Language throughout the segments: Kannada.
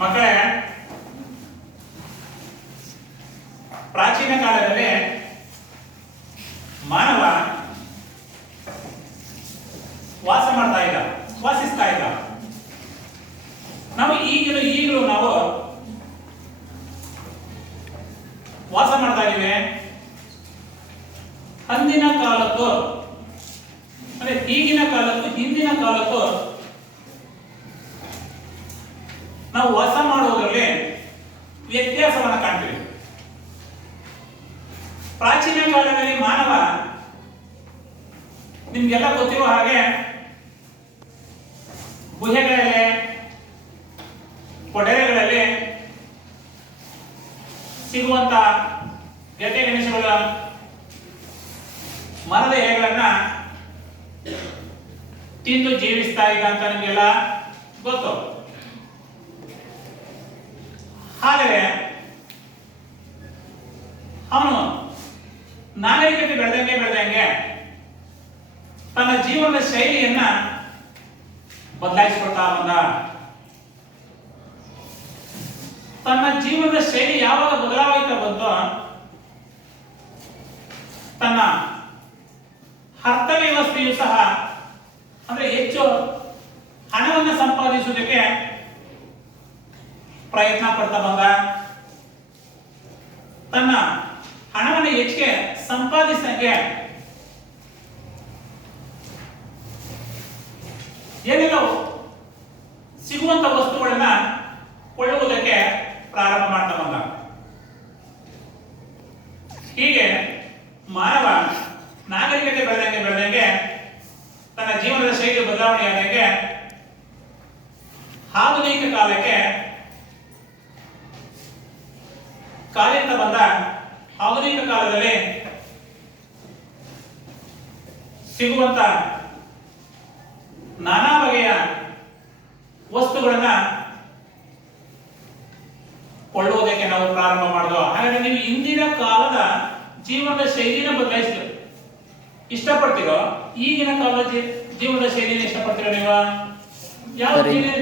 ಮಕ್ಕಳೇ, ಪ್ರಾಚೀನ ಕಾಲದಲ್ಲಿ ಮಾನವ ವಾಸಿಸ್ತಾ ಇದ್ದ. ನಾವು ಈಗಲೂ ನಾವು ವಾಸ ಮಾಡ್ತಾ ಇದ್ದೀವಿ. ಅಂದಿನ ಕಾಲಕ್ಕೂ ಅಂದ್ರೆ ಈಗಿನ ಕಾಲಕ್ಕೂ ಹಿಂದಿನ ಕಾಲಕ್ಕೂ ನಾವು ವಾಸ ಮಾಡುವುದರಲ್ಲಿ ವ್ಯತ್ಯಾಸವನ್ನು ಕಾಣ್ತೀವಿ. ಪ್ರಾಚೀನ ಕಾಲದಲ್ಲಿ ಮಾನವ ನಿಮ್ಗೆಲ್ಲ ಗೊತ್ತಿರುವ ಹಾಗೆ ಗುಹೆಗಳಲ್ಲಿ, ಕೊಠಡಿಗಳಲ್ಲಿ ಸಿಗುವಂತ ಗೆಡ್ಡೆ ಗೆಣಸುಗಳ ಮರದ ಎಲೆಗಳನ್ನ ತಿಂದು ಜೀವಿಸ್ತಾ ಇದ್ದ ಅಂತ ನಿಮಗೆಲ್ಲ ಗೊತ್ತು. ಆದರೆ ಅವನು ನಾಗರಿಕತೆ ಬೆಳೆದಂಗೆ ತನ್ನ ಜೀವನದ ಶೈಲಿಯನ್ನ ಬದಲಾಯಿಸಿಕೊಳ್ತಾ ಬಂದ. ತನ್ನ ಜೀವನದ ಶೈಲಿ ಯಾವಾಗ ಬದಲಾವಣೆ ಬಂತೋ ತನ್ನ ಅರ್ಥ ವ್ಯವಸ್ಥೆಯು ಸಹ ಅಂದ್ರೆ ಹೆಚ್ಚು ಹಣವನ್ನು ಸಂಪಾದಿಸುವುದಕ್ಕೆ ಪ್ರಯತ್ನ ಪಡ್ತಾ ಬಂದ. ತನ್ನ ಹಣವನ್ನು ಹೆಚ್ಚಿಗೆ ಸಂಪಾದಿಸಿದಂಗೆ ಏನೆಲ್ಲ ಸಿಗುವಂತ ವಸ್ತುಗಳನ್ನ ಕೊಳ್ಳುವುದಕ್ಕೆ ಪ್ರಾರಂಭ ಮಾಡ್ತಾ ಬಂದ. ಹೀಗೆ ಮಾನವ ನಾಗರಿಕತೆ ಬೆಳೆದಂಗೆ ತನ್ನ ಜೀವನದ ಶೈಲಿ ಬದಲಾವಣೆ ಆದಂಗೆ ಆಧುನಿಕ ಕಾಲಕ್ಕೆ ಕಾಲಿಂದ ಬಂದ. ಆಧುನಿಕ ಕಾಲದಲ್ಲಿ ಸಿಗುವಂತ ನಾನಾ ಬಗೆಯ ವಸ್ತುಗಳನ್ನ ಕೊಳ್ಳುವುದಕ್ಕೆ ನಾವು ಪ್ರಾರಂಭ ಮಾಡಿದ್ವು. ಹಾಗಾದ್ರೆ ನೀವು ಇಂದಿನ ಕಾಲದ ಜೀವನದ ಶೈಲಿನ ಬದಲಾಯಿಸಲು ಇಷ್ಟಪಡ್ತೀರೋ, ಈಗಿನ ಕಾಲದ ಜೀವನದ ಶೈಲಿನ ಇಷ್ಟಪಡ್ತೀರೋ? ನೀವು ಯಾವ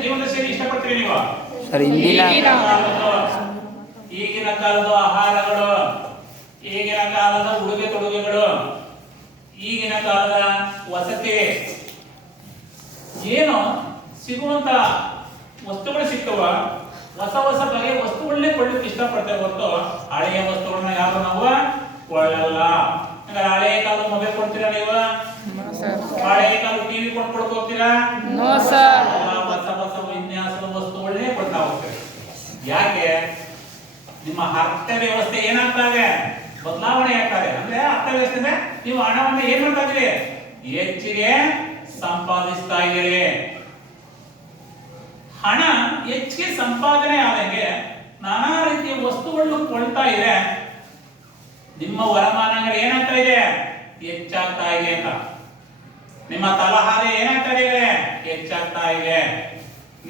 ಜೀವನದ ಶೈಲಿ ಇಷ್ಟಪಡ್ತೀರಿ ನೀವು? ಈಗಿನ ಕಾಲದ ಆಹಾರಗಳು, ಈಗಿನ ಕಾಲದ ಉಡುಗೆ ತೊಡುಗೆಗಳು, ಈಗಿನ ಕಾಲದ ವಸತಿ, ಏನು ಸಿಗುವಂತ ವಸ್ತುಗಳು ಸಿಗ್ತವ, ಹೊಸ ಬಗೆಯ ವಸ್ತುಗಳನ್ನೇ ಕೊಳ್ಳಿಕ್ಕೆ ಇಷ್ಟಪಡ್ತೇವೆ ಹೊರತು ಹಳೆಯ ವಸ್ತುಗಳನ್ನ ಯಾರು ನಾವು ಕೊಳ್ಳಲ್ಲ. ಹಳೆಯ ಕಾಲದ ಮೊಬೈಲ್ ಕೊಡ್ತೀರಾ ನೀವು? ಹಳೆಯ ಕಾಲದ ಟಿವಿ ಕೊಂಡ್ಕೊಳಕ್ ಹೋಗ್ತೀರಾ? ಹೊಸ ವಿನ್ಯಾಸದ ವಸ್ತುಗಳನ್ನೇ ಕೊಡ್ತಾ ಹೋಗ್ತೀವಿ. ಯಾಕೆ? ನಿಮ್ಮ ಅರ್ಥ ವ್ಯವಸ್ಥೆ ಏನಾಗ್ತಾ ಇದೆ? ಬದಲಾವಣೆ ಆಗ್ತಾರೆ. ಅಂದ್ರೆ ಅರ್ಥ ವ್ಯವಸ್ಥೆ ಅಂದ್ರೆ ನೀವು ಹಣವನ್ನು ಏನ್ ಮಾಡ್ತಾ ಇದ್ದೀರಿ? ಹೆಚ್ಚಿಗೆ ಸಂಪಾದಿಸ್ತಾ ಇದ್ದೀರಿ. ಹಣ ಹೆಚ್ಚಿಗೆ ಸಂಪಾದನೆ ಆದಂಗೆ ನಾನಾ ರೀತಿಯ ವಸ್ತುಗಳನ್ನು ಕೊಳ್ತಾ ಇದೆ. ನಿಮ್ಮ ವರಮಾನಗಳು ಏನಾಗ್ತಾ ಇದೆ? ಹೆಚ್ಚಾಗ್ತಾ ಇದೆ ಅಂತ. ನಿಮ್ಮ ತಲಹಾದಾಯ ಏನಾಗ್ತಾ ಇದೆ? ಹೆಚ್ಚಾಗ್ತಾ ಇದೆ.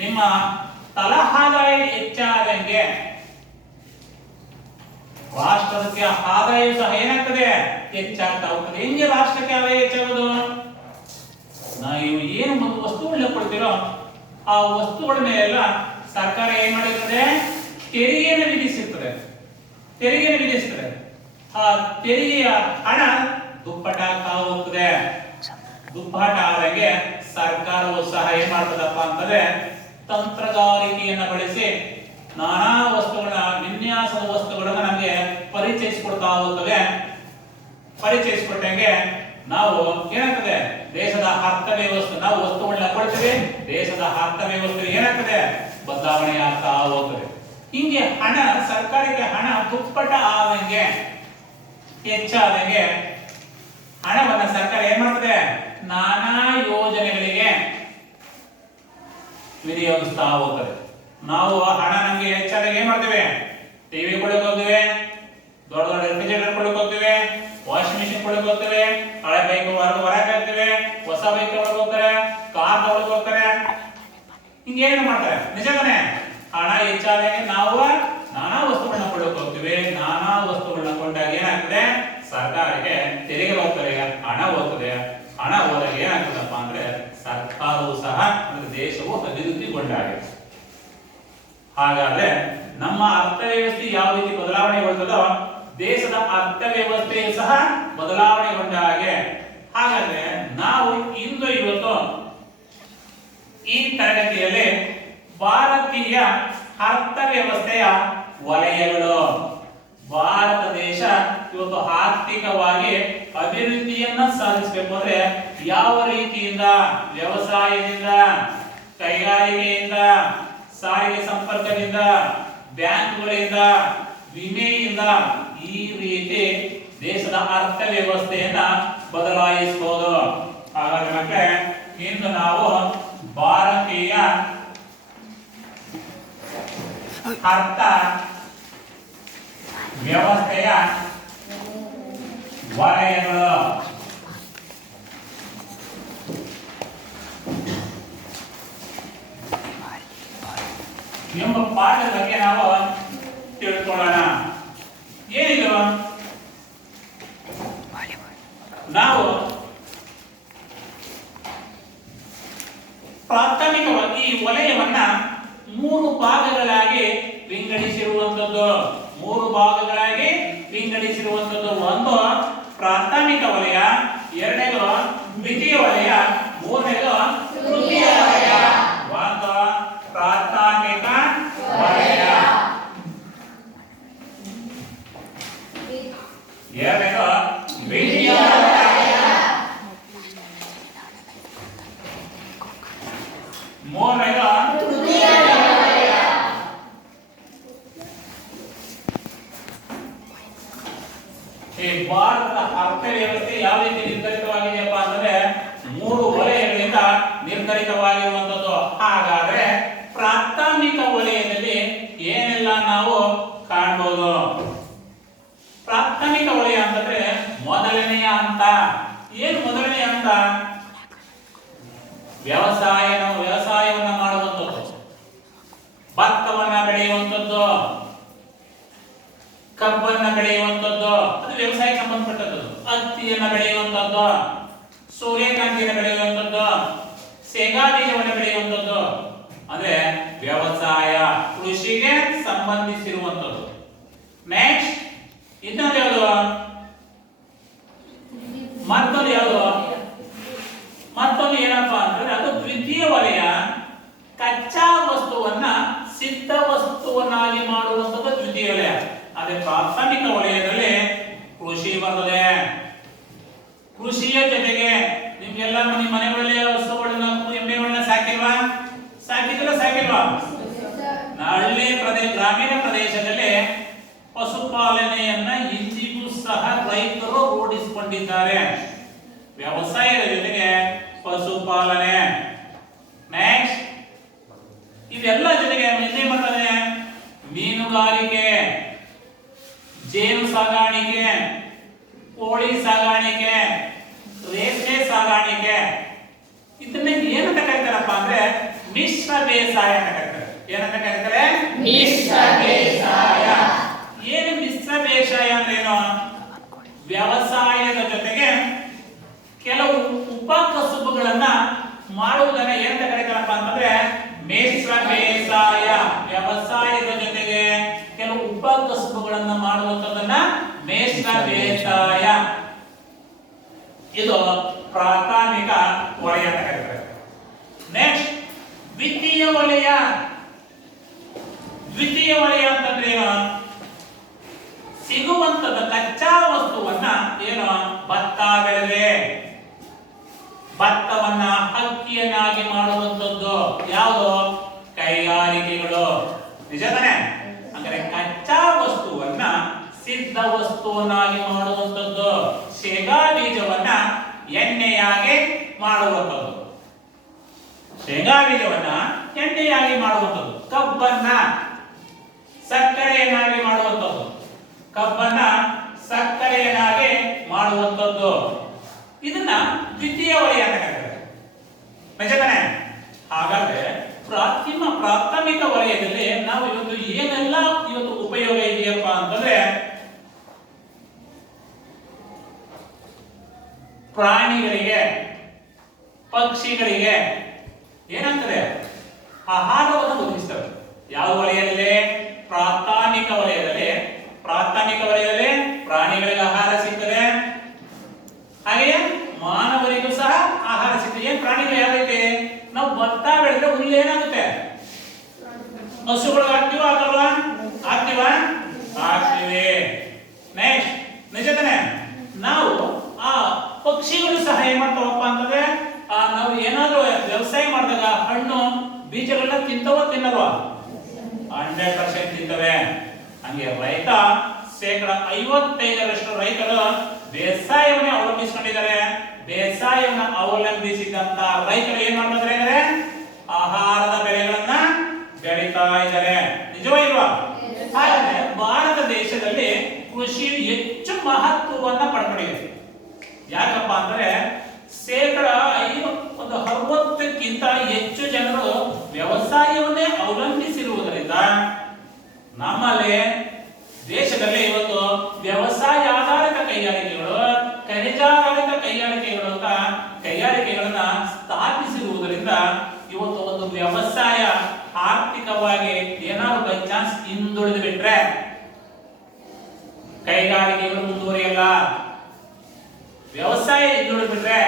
ನಿಮ್ಮ ತಲಹಾದಾಯ ಹೆಚ್ಚಾದಂಗೆ ರಾಷ್ಟ್ರಕ್ಕೆ ಆದಾಯ ಸಹ ಏನಾಗ್ತದೆ? ಹೆಚ್ಚಾಗ್ತಾ ಹೋಗ್ತದೆ. ಹೆಂಗೆ ರಾಷ್ಟ್ರಕ್ಕೆ ಆದಾಯ ಹೆಚ್ಚಾಗೋದು? ನೀವು ಏನು ಒಂದು ವಸ್ತುಗಳನ್ನ ಕೊಡ್ತೀರೋ ಆ ವಸ್ತುಗಳ ಮೇಲೆಲ್ಲ ಸರ್ಕಾರ ಏನ್ ಮಾಡಿರ್ತದೆ? ತೆರಿಗೆಯನ್ನು ವಿಧಿಸಿರ್ತದೆ. ಆ ತೆರಿಗೆಯ ಹಣ ದುಪ್ಪಟ ಆಗ್ತಾ ಹೋಗ್ತದೆ. ದುಪ್ಪಟ ಆದಂಗೆ ಸರ್ಕಾರವು ಸಹ ಏನ್ ಮಾಡ್ತದಪ್ಪ ಅಂತಂದ್ರೆ ತಂತ್ರಗಾರಿಕೆಯನ್ನ ಬಳಸಿ ನಾನಾ ವಸ್ತುಗಳನ್ನ, ವಿನ್ಯಾಸದ ವಸ್ತುಗಳನ್ನ ನಮಗೆ ಪರಿಚಯಿಸಿಕೊಡ್ತಾ ಹೋಗ್ತದೆ. ಪರಿಚಯಿಸಿಕೊಟ್ಟಂಗೆ ನಾವು ಏನಾಗ್ತದೆ? ದೇಶದ ಅರ್ಥ ವ್ಯವಸ್ಥೆ, ನಾವು ವಸ್ತುಗಳನ್ನ ಕೊಡ್ತೀವಿ, ದೇಶದ ಅರ್ಥ ವ್ಯವಸ್ಥೆ ಏನಾಗ್ತದೆ? ಬದಲಾವಣೆ ಆಗ್ತಾ ಹೋಗ್ತದೆ. ಹಿಂಗೆ ಹಣ, ಸರ್ಕಾರಕ್ಕೆ ಹಣ ದುಪ್ಪಟ ಆದಂಗೆ, ಹೆಚ್ಚಾದಂಗೆ ಹಣವನ್ನ ಸರ್ಕಾರ ಏನ್ ಮಾಡ್ತದೆ? ನಾನಾ ಯೋಜನೆಗಳಿಗೆ ವಿನಿಯೋಗಿಸ್ತಾ ಹೋಗ್ತದೆ. ನಾವು ಹಣ ನಮ್ಗೆ ಹೆಚ್ಚಾದಾಗ ಏನ್ ಮಾಡ್ತೇವೆ? ಟಿವಿ ಕೊಳ್ಳಕ್ ಹೋಗ್ತೇವೆ, ದೊಡ್ಡ ರೆಫ್ರಿಜರೇಟರ್ ಕೊಳ್ಳಕ್ ಹೋಗ್ತೇವೆ, ವಾಷಿಂಗ್ ಮಿಷಿನ್ ಕೊಳ್ಳಕ್ ಹೋಗ್ತೇವೆ, ಹಳೆ ಬೈಕ್ ಹೊರಗೆ ಹಾಕ್ತೇವೆ, ಹೊಸ ಬೈಕ್ ತಗೊಳಕ್ ಹೋಗ್ತಾರೆ, ಕಾರ್ ತಗೊಳಕ್ ಹೋಗ್ತಾರೆ. ಹಿಂಗೆ ಏನು ಮಾಡ್ತಾರೆ? ನಿಜ ತಾನೆ? ಹಣ ಹೆಚ್ಚಾದಾಗ ನಾವು ನಾನಾ ವಸ್ತುಗಳನ್ನ ಕೊಳ್ಳಕ್ ಹೋಗ್ತೀವಿ. ನಾನಾ ವಸ್ತುಗಳನ್ನ ಕೊಂಡಾಗ ಏನಾಗ್ತದೆ? ಸರ್ಕಾರಕ್ಕೆ ತೆರಿಗೆ ಹೋಗ್ತದೆ, ಹಣ ಹೋಗ್ತದೆ. ಹಣ ಹೋದಾಗ ಏನಾಗ್ತದಪ್ಪ ಅಂದ್ರೆ ಸರ್ಕಾರವು ಸಹ, ಅಂದ್ರೆ ದೇಶವು ಅಭಿವೃದ್ಧಿಗೊಂಡಾಗ. ಹಾಗಾದ್ರೆ ನಮ್ಮ ಅರ್ಥವ್ಯವಸ್ಥೆ ಯಾವ ರೀತಿ ಬದಲಾವಣೆಗೊಳ್ತದೋ ದೇಶದ ಅರ್ಥವ್ಯವಸ್ಥೆ ಸಹ ಬದಲಾವಣೆಗೊಂಡ ಹಾಗೆ. ಹಾಗಾದ್ರೆ ನಾವು ಇಂದು ಇವತ್ತು ಈ ತರಗತಿಯಲ್ಲಿ ಭಾರತೀಯ ಅರ್ಥವ್ಯವಸ್ಥೆಯ ವಲಯಗಳು, ಭಾರತ ದೇಶ ಇವತ್ತು ಆರ್ಥಿಕವಾಗಿ ಅಭಿವೃದ್ಧಿಯನ್ನ ಸಾಧಿಸಬೇಕು ಅಂದ್ರೆ ಯಾವ ರೀತಿಯಿಂದ, ವ್ಯವಸಾಯದಿಂದ, ಕೈಗಾರಿಕೆಯಿಂದ, ಸಾರಿಗೆ ಸಂಪರ್ಕದಿಂದ, ಬ್ಯಾಂಕ್ಗಳಿಂದ, ವಿಮೆಯಿಂದ ಈ ರೀತಿ ದೇಶದ ಅರ್ಥವ್ಯವಸ್ಥೆಯನ್ನ ಬದಲಾಯಿಸಬಹುದು. ಹಾಗಾದ್ರೆ ಮಕ್ಕಳೇ, ಇಂದು ನಾವು ಭಾರತೀಯ ಅರ್ಥ ವ್ಯವಸ್ಥೆಯ ವಲಯಗಳು ಎಂಬ ಪಾಠದ ಬಗ್ಗೆ ನಾವು ತಿಳ್ಕೊಳ್ಳೋಣ. ಏನಿದು? ನಾವು ಪ್ರಾಥಮಿಕವಾಗಿ ಈ ವಲಯವನ್ನ 3 ಭಾಗಗಳಾಗಿ ವಿಂಗಡಿಸಿರುವಂತದ್ದು. ಒಂದು ಪ್ರಾಥಮಿಕ ವಲಯ, ಎರಡನೇದು ದ್ವಿತೀಯ ವಲಯ, ಮೂರನೇದು ತೃತೀಯ ವಲಯ. ಒಂದು ಪ್ರಾಥಮಿಕ ವಲಯ, ಎರಡನೇದು ದ್ವಿತೀಯ ವಲಯ, ಮೂರನೇದು ತೃತೀಯ ವಲಯ. ಈ ಭಾರತದ ಅರ್ಥವ್ಯವಸ್ಥೆ ಯಾವ ರೀತಿ ನಿರ್ಧರಿತವಾಗಿದೆಯಪ್ಪ ಅಂತಂದ್ರೆ 3 ವಲಯಗಳಿಂದ ನಿರ್ಧರಿತವಾಗಿರುವಂತದ್ದು. ಹಾಗಾದ್ರೆ ಪ್ರಾಥಮಿಕ ವಲಯದಲ್ಲಿ ಏನೆಲ್ಲ ನಾವು ಕಾಣಬಹುದು? ಪ್ರಾಥಮಿಕ ವಲಯ ಅಂತಂದ್ರೆ ಮೊದಲನೆಯ ಹಂತ. ಏನು ಮೊದಲನೆಯ ಹಂತ? ವ್ಯವಸಾಯವನ್ನ ಮಾಡುವಂಥದ್ದು, ಭತ್ತವನ್ನ ಬೆಳೆಯುವಂಥದ್ದು, ಕಬ್ಬನ್ನ ಬೆಳೆಯುವಂಥದ್ದು, ಅದು ವ್ಯವಸಾಯಕ್ಕೆ ಸಂಬಂಧಪಟ್ಟದ್ದು. ಹತ್ತಿಯನ್ನ ಬೆಳೆಯುವಂಥದ್ದು, ಸೂರ್ಯಕಾಂತಿಯನ್ನು ಬೆಳೆಯುವಂಥದ್ದು, ಶೇಂಗಾ ಬೀಜವನ್ನು ಬೆಳೆಯುವಂಥದ್ದು, ಅಂದ್ರೆ ವ್ಯವಸಾಯ, ಕೃಷಿಗೆ ಸಂಬಂಧಿಸಿರುವಂಥದ್ದು. ನೆಕ್ಸ್ಟ್ ಇನ್ನೊಂದು ಯಾವುದು? ಮತ್ತೊಂದು ಯಾವುದು? ಮತ್ತೊಂದು ಏನಪ್ಪಾ ಅಂತಂದ್ರೆ ಅದು ದ್ವಿತೀಯ ವಲಯ. ಕಚ್ಚಾ ವಸ್ತುವನ್ನ ಸಿದ್ಧ ವಸ್ತುವನ್ನಾಗಿ ಮಾಡುವಂಥದ್ದು ದ್ವಿತೀಯ ವಲಯ. ಅದೇ ಪ್ರಾಥಮಿಕ ವಲಯದಲ್ಲಿ ಕೃಷಿ ಬರ್ತದೆ. ಕೃಷಿಯ ಜೊತೆಗೆ ನಿಮ್ಗೆಲ್ಲ ನಿಮ್ಮ ಮನೆಗಳಲ್ಲಿ ಹಸುಗಳನ್ನ, ಎಮ್ಮೆಗಳನ್ನ ಸಾಕಿಲ್ವಾ? ಸಾಕಿಲ್ವಾ? ಹಳ್ಳಿ ಗ್ರಾಮೀಣ ಪ್ರದೇಶದಲ್ಲಿ ಪಶುಪಾಲನೆಯನ್ನ ಇಂದಿಗೂ ಸಹ ರೈತರು ರೂಢಿಸಿಕೊಂಡಿದ್ದಾರೆ. ವ್ಯವಸಾಯದ ಜೊತೆಗೆ ಪಶುಪಾಲನೆ. ನೆಕ್ಸ್ಟ್ ಇದೆಲ್ಲ ಜೊತೆಗೆ ಇನ್ನೇನ್ ಬರ್ತದೆ? ಮೀನುಗಾರಿಕೆ, ಜೇನು ಸಾಗಾಣಿಕೆ, ಕೋಳಿ ಸಾಗಾಣಿಕೆ, ರೇಷ್ಮೆ ಸಾಗಾಣಿಕೆ. ಇದನ್ನ ಏನಂತ ಕರೀತಾರಪ್ಪ ಅಂದ್ರೆ ಮಿಶ್ರ ಬೇಸಾಯ ಅಂತ ಕರೀತಾರೆ. ಏನಂತ ಕರೀತಾರೆ? ಮಿಶ್ರ ಬೇಸಾಯ. ಏನು ಮಿಶ್ರ ಬೇಸಾಯ ಅಂದ್ರೆ ಏನು? ವ್ಯವಸಾಯದ ಜೊತೆಗೆ ಕೆಲವು ಉಪಕಸುಬುಗಳನ್ನ ಮಾಡುವುದನ್ನ ಏನಂತ ಕರೀತಾರಪ್ಪ ಅಂತಂದ್ರೆ ಮಿಶ್ರ ಬೇಸಾಯ. ವ್ಯವಸಾಯದ ಜೊತೆಗೆ ಕೆಲವು ಉಪಕಸುಬುಗಳನ್ನ ಮಾಡುವಂತದನ್ನ ಮಿಶ್ರ ಬೇಸಾಯ. ಇದು ಪ್ರಾಥಮಿಕ ವಲಯ ಅಂತ ಕರೀತಾರೆ. ನೆಕ್ಸ್ಟ್ ದ್ವಿತೀಯ ವಲಯ. ದ್ವಿತೀಯ ವಲಯ ಅಂತಂದ್ರೆ ಏನು? ಸಿಗುವಂತದ ಕಚ್ಚಾ ವಸ್ತುವನ್ನ ಏನು? ಭತ್ತ ಬೆಳೆದೆ, ಭತ್ತವನ್ನ ಅಕ್ಕಿಯನ್ನಾಗಿ ಮಾಡುವಂತದ್ದು ಯಾವುದು? ಕೈಗಾರಿಕೆಗಳು. ನಿಜ ತಾನೆ? ಅಂದ್ರೆ ಕಚ್ಚಾ ವಸ್ತುವನ್ನ ಸಿದ್ಧ ವಸ್ತುವನ್ನಾಗಿ ಮಾಡುವಂತದ್ದು. ಶೇಂಗಾ ಬೀಜವನ್ನ ಎಣ್ಣೆಯಾಗಿ ಮಾಡುವಂತದ್ದು. ಶೇಂಗಾ ಬೀಜವನ್ನ ಎಣ್ಣೆಯಾಗಿ ಮಾಡುವಂತದ್ದು. ಕಬ್ಬನ್ನ ಸಕ್ಕರೆಯನ್ನಾಗಿ ಮಾಡುವಂತದ್ದು. ಕಬ್ಬನ್ನ ಸಕ್ಕರೆಯನ್ನಾಗಿ ಮಾಡುವಂತದ್ದು. ಇದನ್ನ ದ್ವಿತೀಯ ವಲಯ ಅಂತ ಕರೀತಾರೆ. ನಿಜ ತಾನೆ? ಹಾಗಾದ್ರೆ ಪ್ರಾಥಮಿಕ ವಲಯದಲ್ಲಿ ನಾವು ಇವತ್ತು ಏನೆಲ್ಲ ಉಪಯೋಗ ಇದೆಯಪ್ಪ ಅಂತಂದ್ರೆ ಪ್ರಾಣಿಗಳಿಗೆ, ಪಕ್ಷಿಗಳಿಗೆ ಏನಂತಾರೆ? ಆಹಾರವನ್ನು ಒದಗಿಸ್ತವೆ. ಯಾವ ವಲಯದಲ್ಲಿ? ಸಾಂಸಾಮಿಕ ವಲಯದಲ್ಲಿ ಪ್ರಾಣಿಗಳಿಗೆ ಆಹಾರ ಸಿಗ್ತದೆ, ಹಾಗೆಯೇ ಮಾನವರಿಗೂ ಸಹ ಆಹಾರ ಸಿಗ್ತದೆ. ಏನ್ ಪ್ರಾಣಿಗಳು ಯಾವ ರೀತಿ? ನಾವು ಭತ್ತ ಬೆಳೆದ್ರೆ ಹುಲ್ಲು ಏನಾಗುತ್ತೆ? ಹಸುಗಳಿಗೆ ಹಾಕ್ತಿವ ಆಗಲ್ವಾ? ಹಾಕ್ತಿವ? ಹಾಕ್ತಿವಿ. ನೆಕ್ಸ್ಟ್ ನಿಜ ತಾನೆ? ನಾವು ಆ ಪಕ್ಷಿಗಳು ಸಹ ಏನ್ ಮಾಡ್ತಾವಪ್ಪ ಅಂತಂದ್ರೆ ನಾವು ಏನಾದ್ರೂ ವ್ಯವಸಾಯ ಮಾಡಿದಾಗ ಹಣ್ಣು ಬೀಜಗಳನ್ನ ತಿಂತವ ತಿನ್ನಲ್ವಾ? 100% ತಿಂತವೆ. ಹಂಗೆ ರೈತ 55% ರೈತರು ಬೇಸಾಯವನ್ನೇ ಅವಲಂಬಿಸಿಕೊಂಡಿದ್ದಾರೆ. ಬೇಸಾಯವನ್ನು ಅವಲಂಬಿಸಿದಂತ ರೈತರು ಏನ್ ಮಾಡ್ತಾರೆ ಅಂದ್ರೆ ಆಹಾರದ ಬೆಳೆಗಳನ್ನ ಬೆಳೀತಾ ಇದ್ದಾರೆ. ನಿಜವಾ ಇಲ್ವಾ? ಹಾಗಾದ್ರೆ ಭಾರತ ದೇಶದಲ್ಲಿ ಕೃಷಿ ಹೆಚ್ಚು ಮಹತ್ವವನ್ನ ಪಡ್ಕೊಂಡಿದೆ. ಯಾಕಪ್ಪ ಅಂದ್ರೆ 60ಕ್ಕಿಂತ ಹೆಚ್ಚು ಜನರು ವ್ಯವಸಾಯವನ್ನೇ ಅವಲಂಬಿಸಿರುವುದರಿಂದ ನಮ್ಮಲ್ಲಿ ದೇಶದಲ್ಲಿ ಇವತ್ತು ವ್ಯವಸಾಯ ಆಧಾರಿತ ಕೈಗಾರಿಕೆಗಳು, ಖನಿಜಾಧಾರಿತ ಕೈಗಾರಿಕೆಗಳು ಅಂತ ಕೈಗಾರಿಕೆಗಳನ್ನ ಸ್ಥಾಪಿಸಿರುವುದರಿಂದ ಇವತ್ತು ಒಂದು ವ್ಯವಸಾಯ ಆರ್ಥಿಕವಾಗಿ ಏನಾದ್ರು ಬೈ ಚಾನ್ಸ್ ಹಿಂದುಳಿದು ಬಿಟ್ರೆ ಕೈಗಾರಿಕೆಗಳು ಮುಂದುವರಿಯಲ್ಲ. ವ್ಯವಸಾಯ ಹಿಂದುಳಿದು ಬಿಟ್ರೆ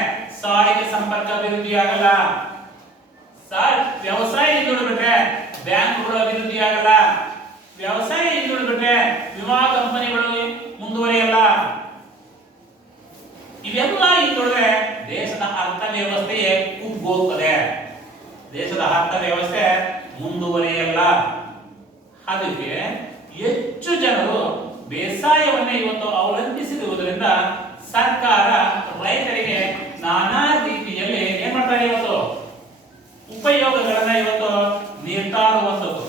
ಸಾರಿಗೆ ಸಂಪರ್ಕ ಅಭಿವೃದ್ಧಿ ಆಗಲ್ಲ. ವ್ಯವಸಾಯ ಹಿಂದುಳಿದು ಬಿಟ್ರೆ ಬ್ಯಾಂಕ್ಗಳು ಅಭಿವೃದ್ಧಿ ಆಗಲ್ಲ. ವ್ಯವಸಾಯ ಹಿಂದುಳಿದು ಬಿಟ್ರೆ ವಿಮಾ ಕಂಪನಿಗಳು ಮುಂದುವರಿಯಲ್ಲ. ಇವೆಲ್ಲ ಹಿಂದುಳಿದ್ರೆ ದೇಶದ ಅರ್ಥವ್ಯವಸ್ಥೆಯೇ ಕುಗ್ಗೋಗ್ತದೆ. ದೇಶದ ಅರ್ಥವ್ಯವಸ್ಥೆ ಮುಂದುವರಿಯಲ್ಲ. ಅದಕ್ಕೆ ಹೆಚ್ಚು ಜನರು ಬೇಸಾಯವನ್ನೇ ಇವತ್ತು ಅವಲಂಬಿಸಿರುವುದರಿಂದ ಸರ್ಕಾರ ರೈತರಿಗೆ ನಾನಾ ರೀತಿಯಲ್ಲಿ ಏನ್ ಮಾಡ್ತಾರೆ? ಇವತ್ತು ಉಪಯೋಗಗಳನ್ನ ಇವತ್ತು ನೀಡ್ತಾ ಇರುವಂತದ್ದು.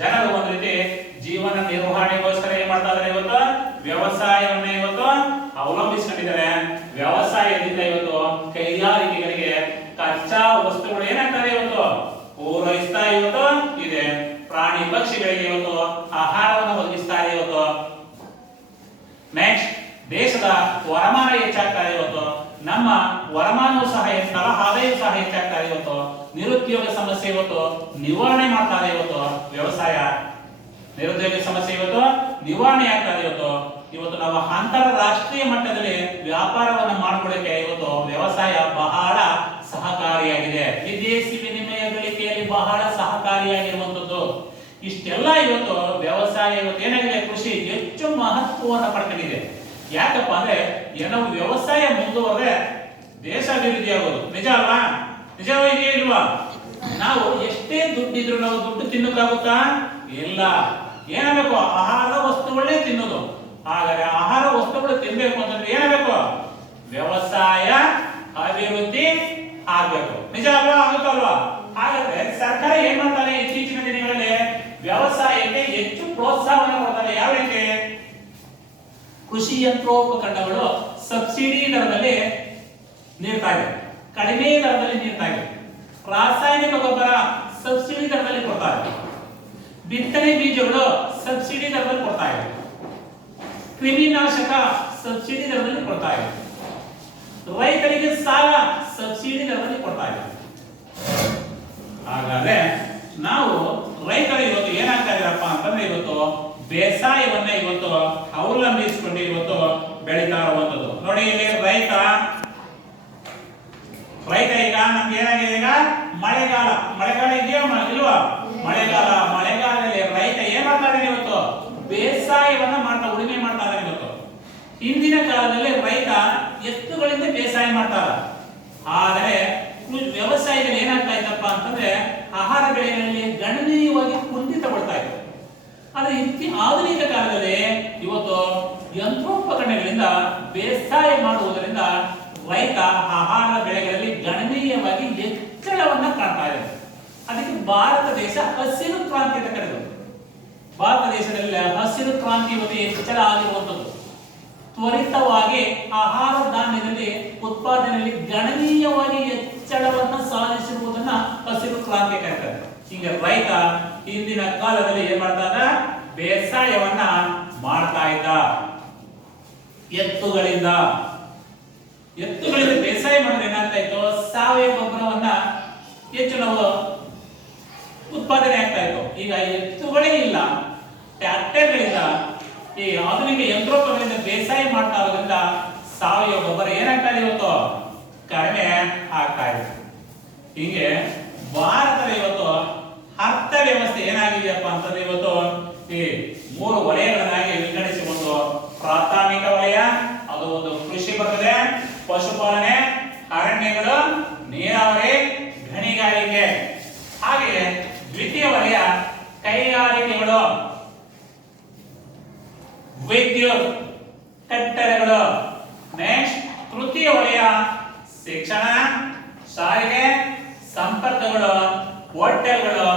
ಜನರು ಒಂದು ರೀತಿ ಜೀವನ ನಿರ್ವಹಣೆಗೋಸ್ಕರ ಏನ್ ಮಾಡ್ತಾ ಇದ್ದಾರೆ? ಇವತ್ತು ವ್ಯವಸಾಯವನ್ನೇ ಇವತ್ತು ಅವಲಂಬಿಸಿಕೊಂಡಿದ್ದಾರೆ. ವ್ಯವಸಾಯದಿಂದ ಇವತ್ತು ಕೈಗಾರಿಕೆಗಳಿಗೆ ಕಚ್ಚಾ ವಸ್ತುಗಳು ಏನಾಗ್ತದೆ? ಇವತ್ತು ಪೂರೈಸ್ತಾ ಇವತ್ತು ಇದೆ. ಪ್ರಾಣಿ ಪಕ್ಷಿಗಳಿಗೆ ಇವತ್ತು ಆಹಾರವನ್ನು ಒದಗಿಸ್ತಾರೆ ಇವತ್ತು. ನೆಕ್ಸ್ಟ್ ದೇಶದ ವರಮಾನ ಹೆಚ್ಚಾಗ್ತಾ ಇದೆ ಇವತ್ತು. ನಮ್ಮ ವರಮಾನವೂ ಸಹ ಹೆಚ್ಚಾಗಲ್ಲ, ಆದಾಯವೂ ಸಹ ಹೆಚ್ಚಾಗ್ತಾ ಇದೆ ಇವತ್ತು. ನಿರುದ್ಯೋಗ ಸಮಸ್ಯೆ ಇವತ್ತು ನಿವಾರಣೆ ಮಾಡ್ತಾರೆ ಇವತ್ತು ವ್ಯವಸಾಯ. ನಿರುದ್ಯೋಗ ಸಮಸ್ಯೆ ಇವತ್ತು ನಿವಾರಣೆ ಆಗ್ತಾ ಇದೆ ಇವತ್ತು. ಇವತ್ತು ನಾವು ಅಂತಾರಾಷ್ಟ್ರೀಯ ಮಟ್ಟದಲ್ಲಿ ವ್ಯಾಪಾರವನ್ನು ಮಾಡಿಕೊಳ್ಳಕ್ಕೆ ಇವತ್ತು ವ್ಯವಸಾಯ ಬಹಳ ಸಹಕಾರಿಯಾಗಿದೆ. ವಿದೇಶಿ ವಿನಿಮಯ ಗಳಿಕೆಯಲ್ಲಿ ಬಹಳ ಸಹಕಾರಿಯಾಗಿರುವಂತದ್ದು. ಇಷ್ಟೆಲ್ಲ ಇವತ್ತು ವ್ಯವಸಾಯ ಇವತ್ತು ಏನಾಗಿದೆ? ಕೃಷಿ ಹೆಚ್ಚು ಮಹತ್ವವನ್ನು ಪಡ್ಕೊಂಡಿದೆ. ಯಾಕಪ್ಪ ಅಂದ್ರೆ ನಾವು ವ್ಯವಸಾಯ ಮುಂದುವರೆದ್ರೆ ದೇಶ ಅಭಿವೃದ್ಧಿ ಆಗೋದು. ನಿಜ ಅಲ್ವಾ? ನಿಜವೋ ಇದೆಯಾ ಇಲ್ವಾ? ನಾವು ಎಷ್ಟೇ ದುಡ್ಡಿದ್ರು ನಾವು ದುಡ್ಡು ತಿನ್ನಕ್ಕಾಗುತ್ತಾ? ಇಲ್ಲ. ಏನಾಗಬೇಕು? ಆಹಾರ ವಸ್ತುಗಳನ್ನೇ ತಿನ್ನೋದು. ಹಾಗಾದ್ರೆ ಆಹಾರ ವಸ್ತುಗಳು ತಿನ್ಬೇಕು ಅಂತಂದ್ರೆ ಏನಾಗಬೇಕು? ವ್ಯವಸಾಯ ಅಭಿವೃದ್ಧಿ ಆಗ್ಬೇಕು. ನಿಜ ಅಲ್ವಾ? ಆಗುತ್ತಲ್ವಾ? ಹಾಗಾದ್ರೆ ಸರ್ಕಾರ ಏನ್ ಮಾಡ್ತಾರೆ? ಇತ್ತೀಚಿನ ದಿನಗಳಲ್ಲಿ ವ್ಯವಸಾಯಕ್ಕೆ ಹೆಚ್ಚು ಪ್ರೋತ್ಸಾಹವನ್ನು ಕೊಡ್ತಾರೆ. ಯಾವ ರೀತಿ? ಕೃಷಿ ಯಂತ್ರೋಪಕರಣಗಳು ಸಬ್ಸಿಡಿ ದರದಲ್ಲಿ ನೀಡ್ತಾ ಇದೆ, ಕಡಿಮೆ ದರದಲ್ಲಿ ನೀಡ್ತಾ ಇದೆ. ರಾಸಾಯನಿಕ ಗೊಬ್ಬರ ಸಬ್ಸಿಡಿ ದರದಲ್ಲಿ ಕೊಡ್ತಾರೆ. ಬಿತ್ತನೆ ಬೀಜಗಳು ಸಬ್ಸಿಡಿ ದರದಲ್ಲಿ ಕೊಡ್ತಾ ಇದೆ. ಕ್ರಿಮಿನಾಶಕ ಸಬ್ಸಿಡಿ ದರದಲ್ಲಿ ಕೊಡ್ತಾ ಇದೆ. ರೈತರಿಗೆ ಸಾಲ ಸಬ್ಸಿಡಿ ದರದಲ್ಲಿ ಕೊಡ್ತಾ ಇದೆ. ಹಾಗಾದ್ರೆ ನಾವು ರೈತರು ಇವತ್ತು ಏನಾಗ್ತಾ ಇದಾರಪ್ಪ ಅಂತಂದ್ರೆ ಇವತ್ತು ಬೇಸಾಯವನ್ನ ಇವತ್ತು ಅವಲಂಬಿಸಿಕೊಂಡು ಇವತ್ತು ಬೆಳೀತಾ ಇರುವಂತದ್ದು. ನೋಡಿ ಇಲ್ಲಿ ರೈತ ಈಗ ನಮ್ಗೆ ಏನಾಗಿದೆ? ಈಗ ಮಳೆಗಾಲ ಇದೆಯಾ ಇಲ್ವಾ? ಮಳೆಗಾಲದಲ್ಲಿ ರೈತ ಏನ್ ಮಾಡ್ತಾ ಇದ್ದಾನೆ? ಇವತ್ತು ಬೇಸಾಯವನ್ನ ಉಳುಮೆ ಮಾಡ್ತಾ ಇದ್ದಾನೆ ಇವತ್ತು. ಹಿಂದಿನ ಕಾಲದಲ್ಲಿ ರೈತ ಎತ್ತುಗಳಿಂದ ಬೇಸಾಯ ಮಾಡ್ತಾರ. ಆದರೆ ವ್ಯವಸಾಯದಲ್ಲಿ ಏನಾಗ್ತಾ ಇತ್ತಪ್ಪ ಅಂತಂದ್ರೆ ಆಹಾರ ಬೆಳೆಗಳಲ್ಲಿ ಗಣನೀಯವಾಗಿ ಕುಂಠಿತಗೊಳ್ತಾ ಇತ್ತು. ಆದ್ರೆ ಆಧುನಿಕ ಕಾಲದಲ್ಲಿ ಇವತ್ತು ಯಂತ್ರೋಪಕರಣಗಳಿಂದ ಬೇಸಾಯ ಮಾಡುವುದರಿಂದ ರೈತ ಆಹಾರ ಬೆಳೆಗಳಲ್ಲಿ ಗಣನೀಯವಾಗಿ ಹೆಚ್ಚಳವನ್ನ ಕಾಣ್ತಾ ಇದೆ. ಅದಕ್ಕೆ ಭಾರತ ದೇಶ ಹಸಿರು ಕ್ರಾಂತಿ ಅಂತ ಕರೆದು ಭಾರತ ದೇಶದಲ್ಲಿ ಹಸಿರು ಕ್ರಾಂತಿ ಇವತ್ತು ಹೆಚ್ಚಳ ಆಗಿರುವಂತದ್ದು. ತ್ವರಿತವಾಗಿ ಆಹಾರ ಧಾನ್ಯದಲ್ಲಿ ಉತ್ಪಾದನೆಯಲ್ಲಿ ಗಣನೀಯವಾಗಿ ಹೆಚ್ಚಳವನ್ನ ಸಾಧಿಸಿರುವುದನ್ನ ಹಸಿರು ಕ್ರಾಂತಿ ಕರೀತಾರೆ. ಹಿಂಗೆ ರೈತ ಹಿಂದಿನ ಕಾಲದಲ್ಲಿ ಏನ್ ಮಾಡ್ತಾರ? ಬೇಸಾಯವನ್ನ ಮಾಡ್ತಾ ಇದ್ದ. ಎತ್ತುಗಳಿಂದ ಬೇಸಾಯ ಮಾಡಿದ್ರೆ ಏನಾಗ್ತಾ ಇತ್ತು? ಸಾವಯವ ಗೊಬ್ಬರವನ್ನ ಹೆಚ್ಚು ನಾವು ಉತ್ಪಾದನೆ ಆಗ್ತಾ ಇತ್ತು. ಈಗ ಎತ್ತುಗಳೇ ಇಲ್ಲ, ಟ್ರ್ಯಾಕ್ಟರ್ಗಳಿಂದ ಈ ಆಧುನಿಕ ಯಂತ್ರೋಪಕರಣದಿಂದ ಬೇಸಾಯ ಮಾಡ್ತಾ ಇರೋದ್ರಿಂದ ಸಾವಯವ ಗೊಬ್ಬರ ಏನಾಗ್ತಾ ಇದೆ ಇವತ್ತು ಕಡಿಮೆ ಆಗ್ತಾ ಇದೆ. ಹೀಗೆ ಭಾರತದ ಇವತ್ತು ಅರ್ಥ ವ್ಯವಸ್ಥೆ ಏನಾಗಿದೆಯಪ್ಪ ಅಂತಂದ್ರೆ ಇವತ್ತು ಈ 3 ವಲಯಗಳನ್ನಾಗಿ ವಿಂಗಡಿಸಿ ಒಂದು ಪ್ರಾಥಮಿಕ ವಲಯ, ಅದು ಒಂದು ಕೃಷಿ ಬರ್ತದೆ, ಪಶುಪಾಲನೆ, ಅರಣ್ಯಗಳು, ನೀರಾವರಿ, ಗಣಿಗಾರಿಕೆ. ಹಾಗೆ ದ್ವಿತೀಯ ವಲಯ ಕೈಗಾರಿಕೆಗಳು, ವಿದ್ಯುತ್, ಕಟ್ಟಡಗಳು. ನೆಕ್ಸ್ಟ್ ತೃತೀಯ ವಲಯ ಶಿಕ್ಷಣ, ಸಾರಿಗೆ, ಸಂಪರ್ಕಗಳು, ಹೋಟೆಲ್ಗಳು,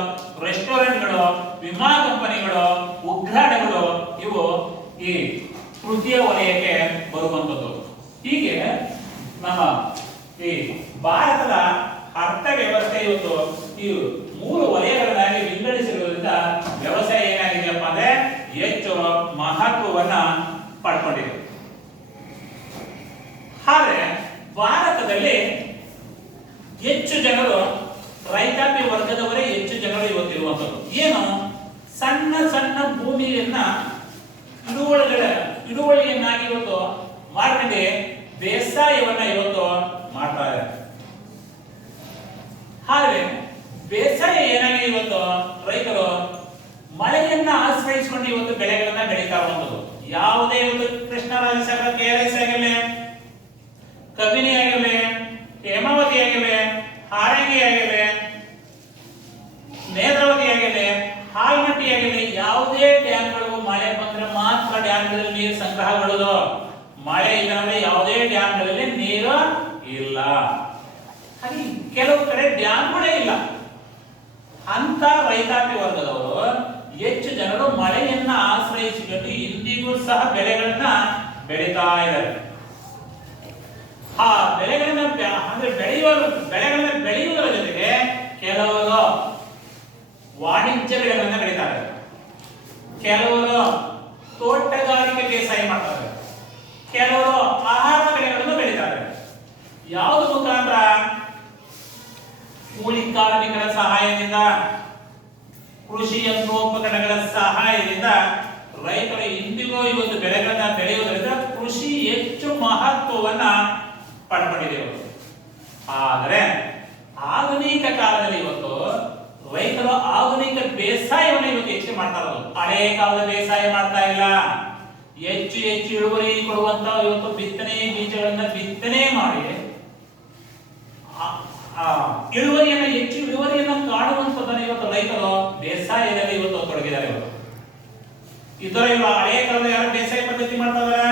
ರೆಸ್ಟೋರೆಂಟ್ಗಳು, ವಿಮಾ ಕಂಪನಿಗಳು, ಉಗ್ರಾಣಗಳು. ಇವು ಈ ತೃತೀಯ ವಲಯಕ್ಕೆ ಬರುವಂತದ್ದು. ಹೀಗೆ ನಮ್ಮ ಈ ಭಾರತದ ಅರ್ಥ ವ್ಯವಸ್ಥೆ ಇವತ್ತು ಈ 3 ವಲಯಗಳನ್ನಾಗಿ ವಿಂಗಡಿಸಿರುವುದರಿಂದ ವ್ಯವಸಾಯ ಏನಾಗಿದೆಯಪ್ಪ ಅಂದ್ರೆ ಹೆಚ್ಚು ಮಹತ್ವವನ್ನ ಪಡ್ಕೊಂಡಿದೆ. ಆದ್ರೆ ಭಾರತದಲ್ಲಿ ಹೆಚ್ಚು ಜನರು ರೈತಾಪಿ ವರ್ಗದವರೇ ಹೆಚ್ಚು ಜನರು ಇವತ್ತಿರುವಂತದ್ದು. ಏನು ಸಣ್ಣ ಸಣ್ಣ ಭೂಮಿಯನ್ನ ಹಿಡುವಳಿಯನ್ನಾಗಿ ಇವತ್ತು ಮಾಡ್ಕೊಂಡು ಬೇಸಾಯವನ್ನ ಇವತ್ತು ಮಾಡ್ತಾ ಇದ್ದಾರೆ. ಆದ್ರೆ ಬೇಸಾಯ ಏನಾಗಿದೆ ಇವತ್ತು ರೈತರು ಮಳೆಯನ್ನ ಆಶ್ರಯಿಸಿಕೊಂಡು ಇವತ್ತು ಬೆಳೆಗಳನ್ನ ಬೆಳೀತಾ ಇರುವಂತದ್ದು. ಯಾವುದೇ ಇವತ್ತು ಕೃಷ್ಣರಾಜಸಾಗರ, KRS ಆಗಿರಲಿ, ಕಬಿನಿ ಆಗಿರಲಿ, ಹೇಮಾವತಿ ಆಗಿರಲಿ, ಹಾರಂಗಿ ಆಗಿರಲಿ, ನೇತ್ರಾವತಿ ಆಗಿರಲಿ, ಹಾಲ್ಮಟ್ಟಿ ಆಗಿರಲಿ, ಯಾವುದೇ ಡ್ಯಾಮ್ಗಳು ಮಳೆ ಬಂದ್ರೆ ಮಾತ್ರ ಡ್ಯಾಮ್ಗಳಲ್ಲಿ ನೀರು ಸಂಗ್ರಹಗೊಳ್ಳೋದು. ಮಳೆ ಇಲ್ಲಂದ್ರೆ ಯಾವುದೇ ಡ್ಯಾಮ್ಗಳಲ್ಲಿ ನೀರು ಇಲ್ಲ. ಹಾಗೆ ಕೆಲವು ಕಡೆ ಡ್ಯಾಮ್ಗಳೇ ಇಲ್ಲ. ಅಂತ ರೈತಾಪಿ ವರ್ಗದವರು ಹೆಚ್ಚು ಜನರು ಮಳೆಯನ್ನ ಆಶ್ರಯಿಸಿಕೊಂಡು ಇಂದಿಗೂ ಸಹ ಬೆಳೆಗಳನ್ನ ಬೆಳೀತಾ ಇದ್ದಾರೆ. ಆ ಬೆಳೆಗಳನ್ನ ಅಂದ್ರೆ ಬೆಳೆಗಳನ್ನ ಬೆಳೆಯುವುದರ ಜೊತೆಗೆ ಕೆಲವರು ವಾಣಿಜ್ಯ ಬೆಳೆಗಳನ್ನ ಬೆಳೀತಾರೆ, ಕೆಲವರು ತೋಟಗಾರಿಕೆ ಬೇಸಾಯ ಮಾಡ್ತಾರೆ, ಕೆಲವರು ಆಹಾರ ಬೆಳೆಗಳನ್ನು ಬೆಳೀತಾರೆ. ಯಾವುದು ಮುಖಾಂತರ? ಕೂಲಿ ಕಾರ್ಮಿಕರ ಸಹಾಯದಿಂದ, ಕೃಷಿ ಯಂತ್ರೋಪಕರಣಗಳ ಸಹಾಯದಿಂದ ರೈತರು ಇಂದಿಗೂ ಇವತ್ತು ಬೆಳೆಗಳನ್ನ ಬೆಳೆಯುವುದರಿಂದ ಕೃಷಿ ಹೆಚ್ಚು ಮಹತ್ವವನ್ನ ಪಡ್ಕೊಂಡಿದೆ. ಆದರೆ ಆಧುನಿಕ ಕಾಲದಲ್ಲಿ ಇವತ್ತು ರೈತರು ಆಧುನಿಕ ಬೇಸಾಯವನ್ನು ಇವತ್ತು ಹೆಚ್ಚು ಮಾಡ್ತಾ ಇರೋದು. ಹಳೆಯ ಕಾಲದ ಬೇಸಾಯ ಮಾಡ್ತಾ ಇಲ್ಲ. ಹೆಚ್ಚು ಹೆಚ್ಚು ಇಳುವರಿ ಕೊಡುವಂತ ಇವತ್ತು ಬಿತ್ತನೆ ಬೀಜಗಳನ್ನ ಬಿತ್ತನೆ ಮಾಡಿ ಹೆಚ್ಚು ಇಳುವರಿಯನ್ನು ಕಾಣುವಂತದನ್ನ ಇವತ್ತು ರೈತರು ಬೇಸಾಯದಲ್ಲಿ ಇವತ್ತು ತೊಡಗಿದ್ದಾರೆ. ಇದರ ಹಳೆಯ ಕಾಲದ ಯಾರು ಬೇಸಾಯ ಪದ್ಧತಿ ಮಾಡ್ತಾ ಇದಾರ?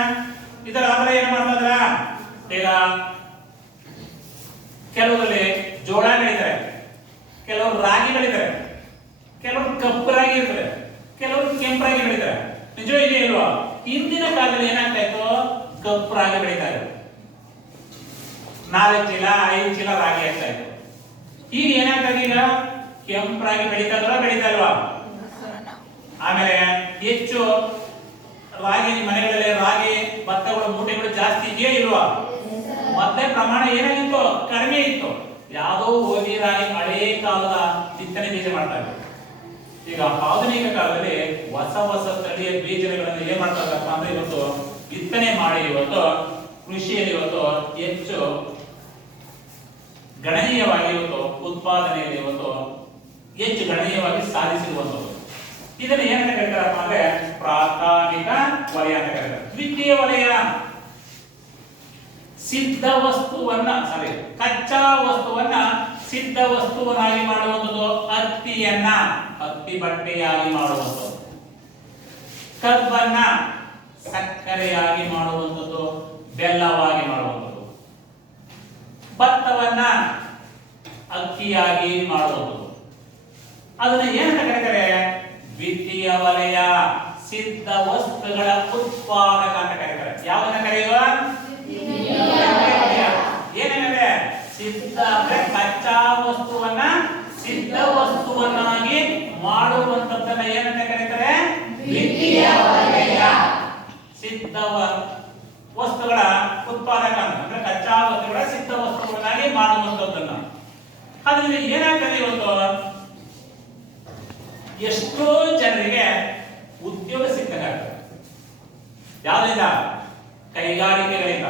ಇದರ ಆದ್ರೆ ಏನ್ ಮಾಡ್ತಾ ಇದಾರ? ಈಗ ಕೆಲವರಲ್ಲಿ ಜೋಳ ಬೆಳೀತಾರೆ, ಕೆಲವರು ರಾಗಿ ಬೆಳೀತಾರೆ, ಕೆಲವರು ಕಪ್ಪು ರಾಗಿ ಇರ್ತಾರೆ, ಕೆಲವರು ಕೆಂಪು ರಾಗಿ ಬೆಳೀತಾರೆ. ನಿಜ ಇದೆ ಇಲ್ವಾ? ಹಿಂದಿನ ಕಾಲದಲ್ಲಿ ಏನಾಗ್ತಾ ಇತ್ತು? ಕಪ್ಪು ರಾಗಿ ಬೆಳೀತಾ ಇದ್ರು, 4 ಚೀಲ 5 ಚೀಲ ರಾಗಿ ಆಗ್ತಾ ಇತ್ತು. ಈಗ ಏನಾಗ್ತದೆ? ಈಗ ಕೆಂಪು ರಾಗಿ ಬೆಳೀತಾ ಇಲ್ವಾ? ಆಮೇಲೆ ಹೆಚ್ಚು ರಾಗಿ ಮನೆಗಳಲ್ಲಿ ರಾಗಿ ಭತ್ತಗಳ ಮೂಟೆಗಳು ಜಾಸ್ತಿ ಇದೆಯಾ ಇಲ್ವಾ? ಮೊದಲೇ ಪ್ರಮಾಣ ಏನಾಗಿತ್ತು? ಕಡಿಮೆ ಇತ್ತು. ಯಾವುದೋ ಹೋಗಿ ರಾಗಿ ಹಳೇ ಕಾಲದ ಬಿತ್ತನೆ ಬೀಜ ಮಾಡ್ತಾ ಇದ್ರು. ಈಗ ಆಧುನಿಕ ಕಾಲದಲ್ಲಿ ಹೊಸ ತಳಿಯ ಬೀಜಗಳನ್ನು ಏನ್ ಮಾಡ್ತಾ ಇದ್ದಾರಪ್ಪ ಅಂದ್ರೆ ಇವತ್ತು ಬಿತ್ತನೆ ಮಾಡಿ ಇವತ್ತು ಕೃಷಿಯಲ್ಲಿ ಇವತ್ತು ಹೆಚ್ಚು ಗಣನೀಯವಾಗಿ ಇವತ್ತು ಉತ್ಪಾದನೆಯಲ್ಲಿ ಇವತ್ತು ಹೆಚ್ಚು ಗಣನೀಯವಾಗಿ ಸಾಧಿಸಿರುವಂತದ್ದು. ಇದನ್ನ ಏನಂತ ಕರೀತಾರಪ್ಪ ಅಂದ್ರೆ ಪ್ರಾಥಮಿಕ ವಲಯ ಅಂತ ಕರೀತಾರೆ. ದ್ವಿತೀಯ ವಲಯ ಸಿದ್ಧ ವಸ್ತುವನ್ನ ಕಚ್ಚಾ ವಸ್ತುವನ್ನ ಸಿದ್ಧ ವಸ್ತುವನ್ನಾಗಿ ಮಾಡುವಂಥದ್ದು. ಹತ್ತಿ ಬಟ್ಟೆಯಾಗಿ ಮಾಡುವಂಥದ್ದು, ಕಬ್ಬನ್ನ ಸಕ್ಕರೆಯಾಗಿ ಮಾಡುವಂಥದ್ದು, ಬೆಲ್ಲವಾಗಿ ಮಾಡುವಂಥದ್ದು, ಭತ್ತವನ್ನ ಅಕ್ಕಿಯಾಗಿ ಮಾಡುವಂಥದ್ದು. ಅದನ್ನ ಏನಂತ ಕರೀತಾರೆ? ದ್ವಿತೀಯ ವಲಯ ಸಿದ್ಧ ವಸ್ತುಗಳ ಉತ್ಪಾದಕ ಅಂತ ಕರೀತಾರೆ. ಯಾವನ್ನ ಕರೆಯುವ? ಏನೇನಿದೆ? ಸಿದ್ಧ ಅಂದ್ರೆ ಕಚ್ಚಾ ವಸ್ತುವನ್ನ ಸಿದ್ಧ ವಸ್ತುವನ್ನಾಗಿ ಮಾಡುವಂತದ್ದನ್ನ ಏನಂತ ಕರೀತಾರೆ? ದ್ವಿತೀಯ ವಲಯ. ಸಿದ್ಧ ವಸ್ತುಗಳ ಉತ್ಪಾದಕ ಅಂದ್ರೆ ಕಚ್ಚಾ ವಸ್ತುಗಳ ಸಿದ್ಧ ವಸ್ತುಗಳನ್ನಾಗಿ ಮಾಡುವಂತದ್ದನ್ನ. ಅದರಿಂದ ಏನಾಗ್ತದೆ? ಇವತ್ತು ಎಷ್ಟೋ ಜನರಿಗೆ ಉದ್ಯೋಗ ಸಿಕ್ಕಾಗ್ತದೆ. ಯಾವ್ದ್ರಿಂದ? ಕೈಗಾರಿಕೆಗಳಿಂದ.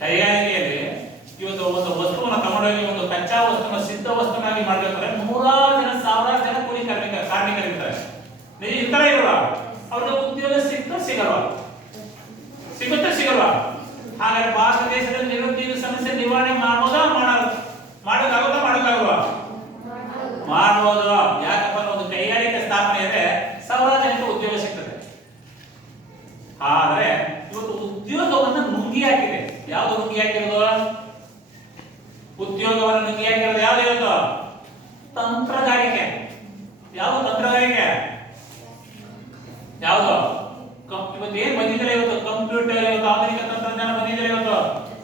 ಕೈಗಾರಿಕೆಯಲ್ಲಿ ಇವತ್ತು ಒಂದು ವಸ್ತುವನ್ನು ತಗೊಂಡೋಗಿ ಒಂದು ಕಚ್ಚಾ ವಸ್ತುವನ್ನು ಸಿದ್ಧ ವಸ್ತುವನ್ನಾಗಿ ಮಾಡ್ಬೇಕಾದ್ರೆ 100 ಜನ 1000 ಜನ ಕೂಲಿ ಕಾರ್ಮಿಕರಿರ್ತಾರೆ. ಇರ್ತಾರೆ ಇಲ್ವಾ? ಅವ್ರಿಗೆ ಉದ್ಯೋಗ ಸಿಗಲ್ವಾ? ಸಿಗಲ್ವಾ? ಹಾಗಾದ್ರೆ ಭಾರತ ದೇಶದಲ್ಲಿ ನಿರುದ್ಯೋಗ ಸಮಸ್ಯೆ ನಿವಾರಣೆ ಮಾಡೋದಾ ಮಾಡೋಕ್ಕಾಗಲ್ವಾ? ಮಾಡ್ಬೋದು. ಯಾಕಪ್ಪ? ಒಂದು ಕೈಗಾರಿಕೆ ಸ್ಥಾಪನೆ ಇದ್ರೆ 1000 ಜನಕ್ಕೆ ಉದ್ಯೋಗ ಸಿಗ್ತದೆ. ಆದ್ರೆ ಇವತ್ತು ಉದ್ಯೋಗವನ್ನು ನುಂಗಿ ಹಾಕಿದೆ. ಯಾವ್ದು ನುಂಗಿ ಹಾಕಿರೋದು? ಉದ್ಯೋಗವನ್ನು ನುಂಗಿ ಹಾಕಿರೋದು ಯಾವ್ದು? ಇವತ್ತು ತಂತ್ರಗಾರಿಕೆ. ಯಾವ ತಂತ್ರಗಾರಿಕೆ? ಯಾವುದು? ಇವತ್ತು ಏನ್ ಬಂದಿದ್ದಾರೆ? ಇವತ್ತು ಕಂಪ್ಯೂಟರ್, ಇವತ್ತು ಆಧುನಿಕ ತಂತ್ರಜ್ಞಾನ ಬಂದಿದ್ದಾರೆ. ಇವತ್ತು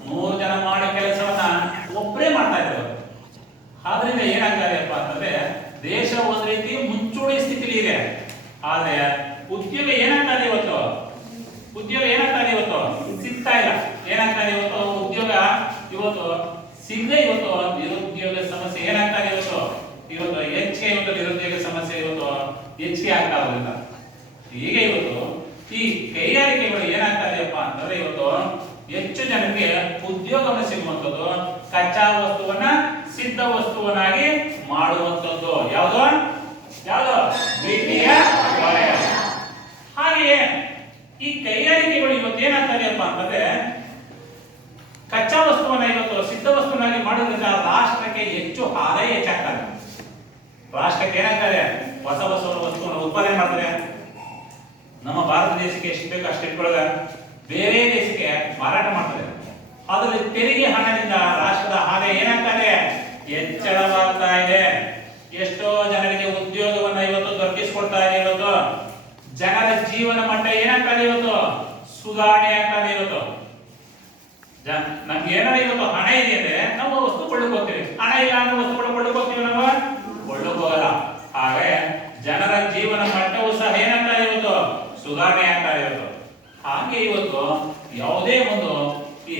100 ಜನ ಮಾಡೋ ಕೆಲಸವನ್ನ ಒಬ್ಬರೇ ಮಾಡ್ತಾ ಇದ್ದಾರೆ. ಆದ್ರಿಂದ ಏನಾಗ್ತದೆಪ್ಪ ಅಂತಂದ್ರೆ ದೇಶ ಒಂದ್ ರೀತಿ ಮುಂಚೂಣಿ ಸ್ಥಿತಿಲಿ ಇದೆ. ಆದ್ರೆ ಉದ್ಯೋಗ ಏನಾಗ್ತದೆ ಇವತ್ತು? ಸಿಗ್ತಾ ಇಲ್ಲ. ಏನಾಗ್ತದೆ ಇವತ್ತು? ಉದ್ಯೋಗ ಇವತ್ತು ಸಿಗದೆ ಇವತ್ತು ನಿರುದ್ಯೋಗ ಸಮಸ್ಯೆ ಏನಾಗ್ತದೆ ಇವತ್ತು ಹೆಚ್ಚಿಗೆ ನಿರುದ್ಯೋಗ ಸಮಸ್ಯೆ ಹೆಚ್ಚಿಗೆ ಆಗ್ತಾ ಹೋಗಿಲ್ಲ. ಈಗ ಇವತ್ತು ಈ ಕೈಗಾರಿಕೆಗಳು ಏನಾಗ್ತದೆಯಪ್ಪ ಅಂತಂದ್ರೆ ಇವತ್ತು ಹೆಚ್ಚು ಜನರಿಗೆ ಉದ್ಯೋಗವನ್ನು ಸಿಗುವಂತದ್ದು, ಕಚ್ಚಾ ವಸ್ತುವನ್ನ ಸಿದ್ಧ ವಸ್ತುವನ್ನಾಗಿ ಮಾಡುವಂತದ್ದು ಯಾವುದು? ವಿತ್ತೀಯ ವಲಯ. ಹಾಗೆಯೇ ಈ ಕೈಗಾರಿಕೆಗಳು ಇವತ್ತು ಏನಾಗ್ತದೆಯಪ್ಪ ಅಂತಂದ್ರೆ ಕಚ್ಚಾ ವಸ್ತುವನ್ನ ಇವತ್ತು ಸಿದ್ಧ ವಸ್ತುವನ್ನಾಗಿ ಮಾಡೋದ್ರಿಂದ ರಾಷ್ಟ್ರಕ್ಕೆ ಹೆಚ್ಚು ಆದಾಯ ಹೆಚ್ಚಾಗ್ತದೆ. ರಾಷ್ಟ್ರಕ್ಕೆ ಏನಾಗ್ತದೆ? ಹೊಸ ವಸ್ತುವನ್ನು ಉತ್ಪಾದನೆ ಮಾಡ್ತಾರೆ. ನಮ್ಮ ಭಾರತ ದೇಶಕ್ಕೆ ಎಷ್ಟು ಬೇಕು ಅಷ್ಟು ಇಟ್ಕೊಳ್ಳೋದ ಬೇರೆ ದೇಶಕ್ಕೆ ಮಾರಾಟ ಮಾಡ್ತಾರೆ. ಅದರಲ್ಲಿ ತೆರಿಗೆ ಹಣದಿಂದ ರಾಷ್ಟ್ರದ ಆದಾಯ ಏನಾಗ್ತದೆ? ಹೆಚ್ಚಳವಾಗ್ತಾ ಇದೆ. ಎಷ್ಟೋ ಜನರಿಗೆ ಉದ್ಯೋಗವನ್ನ ಇವತ್ತು ದೊರಕಿಸಿಕೊಡ್ತಾ ಇದೆ. ಇವತ್ತು ಜನರ ಜೀವನ ಮಟ್ಟ ಏನಾಗ್ತದೆ? ಇವತ್ತು ಸುಧಾರಣೆ ಆಗ್ತದೆ. ಇವತ್ತು ನಮ್ಗೆ ಏನಾರ ಇವತ್ತು ಹಣ ಇದೆ ಅಂದ್ರೆ ನಾವು ವಸ್ತು ಕೊಳ್ಳಕ್ ಹೋಗ್ತೀವಿ. ಹಣ ಇಲ್ಲ ಅಂದ್ರೆ ವಸ್ತುಗಳು ಕೊಳ್ಳಕ್ ಹೋಗ್ತೀವಿ? ನಾವು ಕೊಳ್ಳಕ್ ಹೋಗಲ್ಲ. ಹಾಗೆ ಜನರ ಜೀವನ ಮಟ್ಟವು ಸಹ ಏನಾಗ್ತದೆ? ಇವತ್ತು ಸುಧಾರಣೆ ಆಗ್ತಾ ಇರೋದು. ಹಾಗೆ ಇವತ್ತು ಯಾವುದೇ ಒಂದು ಈ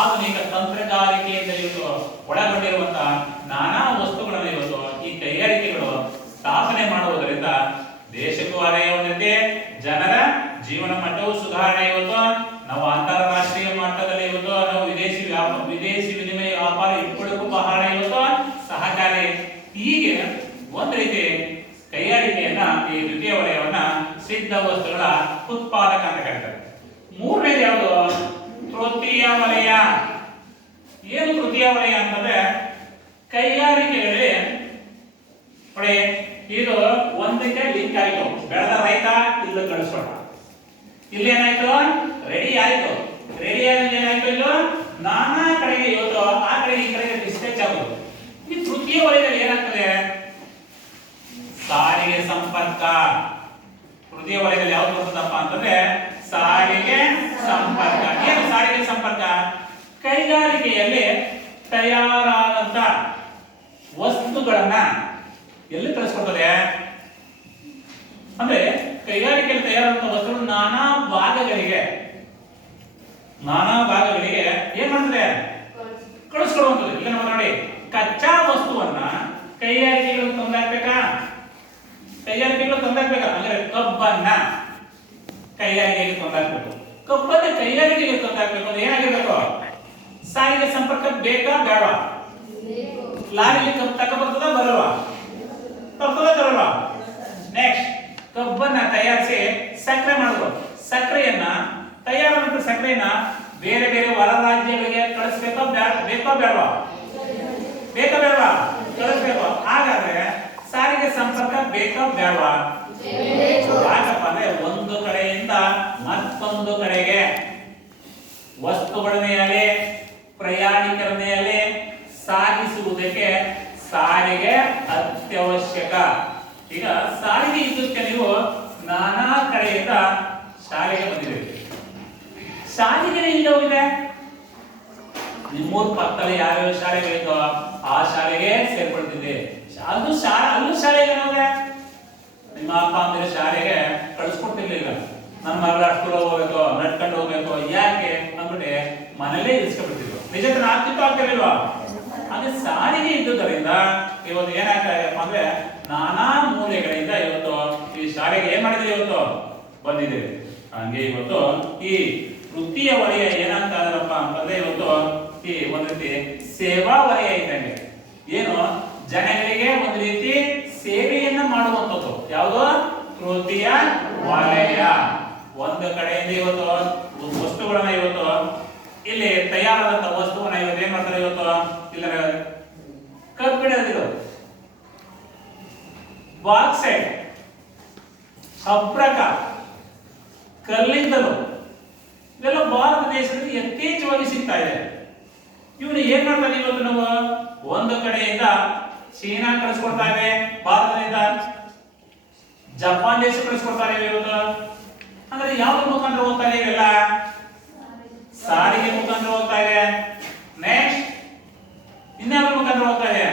ಆಧುನಿಕ ತಂತ್ರಗಾರಿಕೆಯಿಂದ ಇವತ್ತು ಒಳಗೊಂಡಿರುವಂತಹ ನಾನಾ ವಸ್ತುಗಳನ್ನು ಇವತ್ತು ಈ ಕೈಗಾರಿಕೆಗಳು ಸ್ಥಾಪನೆ ಮಾಡುವುದರಿಂದ ದೇಶಕ್ಕೂ ಆದಾಯ ಹೊಂದಿದೆ, ಜನರ ಜೀವನ ಮಟ್ಟವು ಸುಧಾರಣೆ. ಇವತ್ತು ನಾವು ಅಂತಾರಾಷ್ಟ್ರೀಯ ಮಟ್ಟದಲ್ಲಿ ಇವತ್ತು ನಾವು ವಿದೇಶಿ ವಿನಿಮಯ ವ್ಯಾಪಾರ ಇಟ್ಕೊಳ್ಳೋಕ್ಕೂ ಬಹಳ ಇವತ್ತು ಸಹಕಾರಿ. ಹೀಗೆ ಒಂದ್ ರೀತಿ ಕೈಗಾರಿಕೆಯನ್ನ ಈ ದ್ವಿತೀಯ ವಲಯವನ್ನ ಸಿದ್ಧ ವಸ್ತುಗಳ ಉತ್ಪಾದಕ ಅಂತ ಕರೀತಾರೆ. ಮೂರನೇದು ಯಾವುದು? ತೃತೀಯ ವಲಯ. ಏನು ತೃತೀಯ ವಲಯ ಅಂತಂದ್ರೆ ಕೈಗಾರಿಕೆಗಳಲ್ಲಿ ನೋಡಿ ಇದು ಒಂದಕ್ಕೆ ಲಿಂಕ್ ಆಯ್ತು. ಬೆಳೆದ ರೈತ ಇಲ್ಲಿ ಕಳಿಸೋಣ. ಇಲ್ಲೇನಾಯ್ತು? ರೆಡಿ ಆಯ್ತು. ರೆಡಿ ಆದ್ರೆ ಏನಾಯ್ತು? ಇಲ್ಲೋ ನಾನಾ ಕಡೆಗೆ ಇವತ್ತು ಆ ಕಡೆ ಈ ಕಡೆಗೆ ಡಿಸ್ಪ್ಯಾಚ್ ಆಗೋದು. ಈ ತೃತೀಯ ವಲಯದಲ್ಲಿ ಏನಾಗ್ತದೆ? ಸಾರಿಗೆ ಸಂಪರ್ಕ. ತೃತೀಯ ವಲಯದಲ್ಲಿ ಯಾವ್ದು ಬರ್ತದಪ್ಪ ಅಂತಂದ್ರೆ ಸಾರಿಗೆ ಸಂಪರ್ಕ. ಏನು ಸಾರಿಗೆ ಸಂಪರ್ಕ? ಕೈಗಾರಿಕೆಯಲ್ಲಿ ತಯಾರಾದಂತ ವಸ್ತುಗಳನ್ನ ಎಲ್ಲಿ ಕಳಿಸ್ಕೊಡ್ತದೆ ಅಂದ್ರೆ ಕೈಗಾರಿಕೆಯಲ್ಲಿ ತಯಾರಾದಂತ ವಸ್ತುಗಳು ನಾನಾ ಭಾಗಗಳಿಗೆ ಏನ್ ಮಾಡ್ತದೆ? ಕಳಿಸ್ಕೊಡುವಂಥದ್ದು. ಈಗ ನಾವು ನೋಡಿ ಕಚ್ಚಾ ವಸ್ತುವನ್ನ ಕೈಗಾರಿಕೆಗಳು ತಂದಾಕ್ಬೇಕಾ? ಅಂದ್ರೆ ಕಬ್ಬನ್ನ ಕೈಗಾರಿಕೆಗೆ ತಂದಾಕ್ಬೇಕು. ಕಬ್ಬನ್ನ ಕೈಗಾರಿಕೆಗೆ ತಂದಾಕ್ಬೇಕು ಅಂದ್ರೆ ಏನಾಗಿರ್ಬೇಕು? ಸಾರಿಗೆ ಸಂಪರ್ಕ ಬೇಕಾ ಬೇಡವಾ? ಲಾರಿಲಿ ಕಬ್ಬು ತಗೊಬರ್ತದ ಬರಲ್ವಾ? ತರಲ್ವಾ? ನೆಕ್ಸ್ಟ್ ಕಬ್ಬನ್ನ ತಯಾರಿಸಿ ಸಕ್ಕರೆ ಮಾಡುದು. ಸಕ್ಕರೆಯನ್ನ ತಯಾರಾದ ಸಕ್ಕರೆಯನ್ನ ಬೇರೆ ಬೇರೆ ಹೊರ ರಾಜ್ಯಗಳಿಗೆ ಕಳಿಸ್ಬೇಕೋ ಬೇಡವಾ? ಕಳಿಸ್ಬೇಕು. ಹಾಗಾದ್ರೆ ಸಾರಿಗೆ ಸಂಪರ್ಕ ಬೇಕಾ ಬೇಡವಾ? ಯಾಕಪ್ಪ ಅಂದ್ರೆ ಒಂದು ಕಡೆಯಿಂದ ಮತ್ತೊಂದು ಕಡೆಗೆ ವಸ್ತುಗಳ ಮೇಲೆ ಪ್ರಯಾಣಿಕರ ಮೇಲೆ ಸಾಗಿಸುವುದಕ್ಕೆ ಸಾರಿಗೆ ಅತ್ಯವಶ್ಯಕ. ಈಗ ಸಾರಿಗೆ ಇದ್ದಕ್ಕೆ ನೀವು ನಾನಾ ಕಡೆಯಿಂದ ಶಾಲೆಗೆ ಬಂದಿದ್ದೀರಿ. ಶಾಲೆಗೆ ಇಲ್ಲಿ ಹೋಗಿದೆ ನಿಮ್ಮೂರ್ ಪಕ್ಕದಲ್ಲಿ ಯಾವ್ಯಾವ ಶಾಲೆಗಳಿದ್ದೋ ಆ ಶಾಲೆಗೆ ಸೇರ್ಕೊಳ್ತಿದ್ದೆ. ಅಲ್ಲೂ ಶಾಲೆಗೆ ಹೋದ್ರೆ ನಿಮ್ಮ ಅಪ್ಪ ಅಂದ್ರೆ ಶಾಲೆಗೆ ಕಳಿಸ್ಕೊಡ್ತಿರ್ಲಿಲ್ಲ. ನನ್ನ ಮಗಳ ಸ್ಕೂಲ್ ಹೋಗ್ಬೇಕು, ನಡ್ಕೊಂಡು ಹೋಗ್ಬೇಕು, ಯಾಕೆ ಅಂದ್ಬಿಟ್ಟು ಮನೇಲೇ ಇರಿಸ್ಕೊಬಿಡ್ತಿದ್ರು. ನಿಜಕ್ಕೆ ಆಗ್ತಿರ್ಲಿಲ್ವಾ? ಹಾಗೆ ಸಾರಿಗೆ ಇದ್ದುದರಿಂದ ಇವತ್ತು ಏನಾಗ್ತಾಯಪ್ಪ ಅಂದ್ರೆ ನಾನಾ ಮೂಲೆಗಳಿಂದ ಇವತ್ತು ಈ ಶಾಲೆಗೆ ಏನ್ ಮಾಡಿದ್ವಿ? ಇವತ್ತು ಬಂದಿದ್ದೇವೆ. ಹಂಗೆ ಇವತ್ತು ಈ ವೃತ್ತಿಯ ವಲಯ ಏನಂತ ಅಂದ್ರಪ್ಪ ಅಂತಂದ್ರೆ ಇವತ್ತು ಈ ಒಂದ್ ರೀತಿ ಸೇವಾ ವಲಯ ಇದ್ದಂಗೆ. ಏನು ಜನಗಳಿಗೆ ಒಂದು ರೀತಿ ಸೇವೆಯನ್ನ ಮಾಡುವಂಥದ್ದು ಯಾವುದು ತೃತೀಯ ವಲಯ. ಒಂದು ಕಡೆಯಿಂದ ಇವತ್ತು ವಸ್ತುಗಳನ್ನ ಇವತ್ತು ಇಲ್ಲಿ ತಯಾರಾದಂತ ವಸ್ತುವನ್ನ ಇವತ್ತು ಏನ್ ಮಾಡ್ತಾರೆ, ಇವತ್ತು ಇಲ್ಲ ಕಬ್ಬಿಣದಿರು, ಬಾಕ್ಸೈಟ್, ಅಬ್ರಕ, ಕಲ್ಲಿದ್ದಲು ಇವೆಲ್ಲ ಭಾರತ ದೇಶದಲ್ಲಿ ಯಥೇಚ್ಛವಾಗಿ ಸಿಗ್ತಾ ಇದೆ. ಇವನು ಏನ್ ಮಾಡ್ತಾರೆ ಇವತ್ತು ನಾವು ಒಂದು ಕಡೆಯಿಂದ ಚೀನಾ ಕಳಿಸ್ಕೊಡ್ತಾ ಇವೆ, ಭಾರತದಿಂದ ಜಪಾನ್ ದೇಶ ಕಳಿಸ್ಕೊಡ್ತಾ ಇವೆ ಇವತ್ತು. ಅಂದ್ರೆ ಯಾವ ಮುಖಾಂತರ ಹೋಗ್ತಾ ಇದೆ ಇವೆಲ್ಲ? ಸಾರಿಗೆ ಮುಖಾಂತರ ಹೋಗ್ತಾ ಇದೆ. ನೆಕ್ಸ್ಟ್ ಇನ್ಯಾವ ಮುಖಾಂತರ ಹೋಗ್ತಾ ಇದೆ?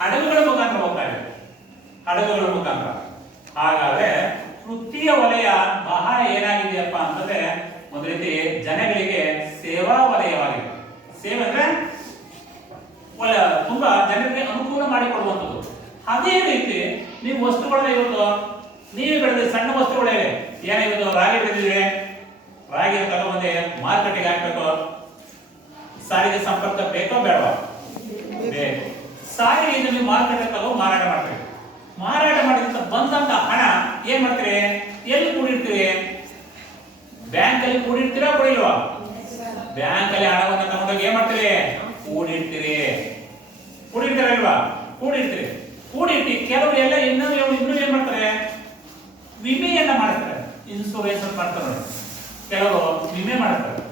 ಹಡಗುಗಳ ಮುಖಾಂತರ ಹೋಗ್ತಾ ಇದೆ, ಹಡಗುಗಳ ಮುಖಾಂತರ. ಹಾಗಾದ್ರೆ ತೃತೀಯ ವಲಯ ಬಹಳ ಏನಾಗಿದೆಯಪ್ಪ ಅಂತಂದ್ರೆ ಒಂದು ರೀತಿ ಜನಗಳಿಗೆ ಸೇವಾ ವಲಯವಾಗಿದೆ. ಸೇವೆ ಅಂದ್ರೆ ತುಂಬಾ ಜನರಿಗೆ ಅನುಕೂಲ ಮಾಡಿಕೊಡುವಂಥದ್ದು. ಅದೇ ರೀತಿ ನೀವು ವಸ್ತುಗಳನ್ನ ಇವತ್ತು ನೀವೇ ಬೆಳೆದ ಸಣ್ಣ ವಸ್ತುಗಳಿವೆ. ಏನಿವತ್ತು ರಾಗಿ ಬೆಳೆದಿದೆ, ರಾಗಿ ತಗೊಂಬಂದೆ ಮಾರ್ಕೆಟಿಗೆ ಹಾಕ್ಬೇಕು. ಸಾರಿಗೆ ಸಂಪರ್ಕ ಬೇಕೋ ಬೇಡವಾ? ಬೇಕು. ಸಾರಿಗೆಯಿಂದ ನೀವು ಮಾರ್ಕೆಟ್ ತಗೊಂಡು ಮಾರಾಟ ಮಾಡ್ತೀರಿ. ಮಾರಾಟ ಮಾಡಿದ ಬಂದಂತ ಹಣ ಏನ್ ಮಾಡ್ತೀರಿ? ಎಲ್ಲಿ ಕೂಡಿರ್ತೀರಿ? ಬ್ಯಾಂಕ್ ಅಲ್ಲಿ ಕೂಡಿರ್ತೀರಾ ಕೂಡಿಲ್ವಾ? ಬ್ಯಾಂಕ್ ಅಲ್ಲಿ ಹಣವನ್ನು ತಗೊಂಡೋಗಿ ಏನ್ ಮಾಡ್ತೀರಿ? ಕೂಡಿರ್ತೀರಿ. ಕೂಡಿರ್ತೀರಲ್ವಾ? ಕೂಡಿರ್ತೀರಿ. ಕೂಡಿಟ್ಟು ಕೆಲವರು ಎಲ್ಲ ಇನ್ನೂ ಏನ್ ಮಾಡ್ತಾರೆ? ವಿಮೆಯನ್ನ ಮಾಡ್ತಾರೆ, ಇನ್ಶೂರೆನ್ಸ್ ಅಂತ ಮಾಡ್ತಾರೆ ನೋಡಿ. ಕೆಲವರು ವಿಮೆ ಮಾಡ್ತಾರೆ.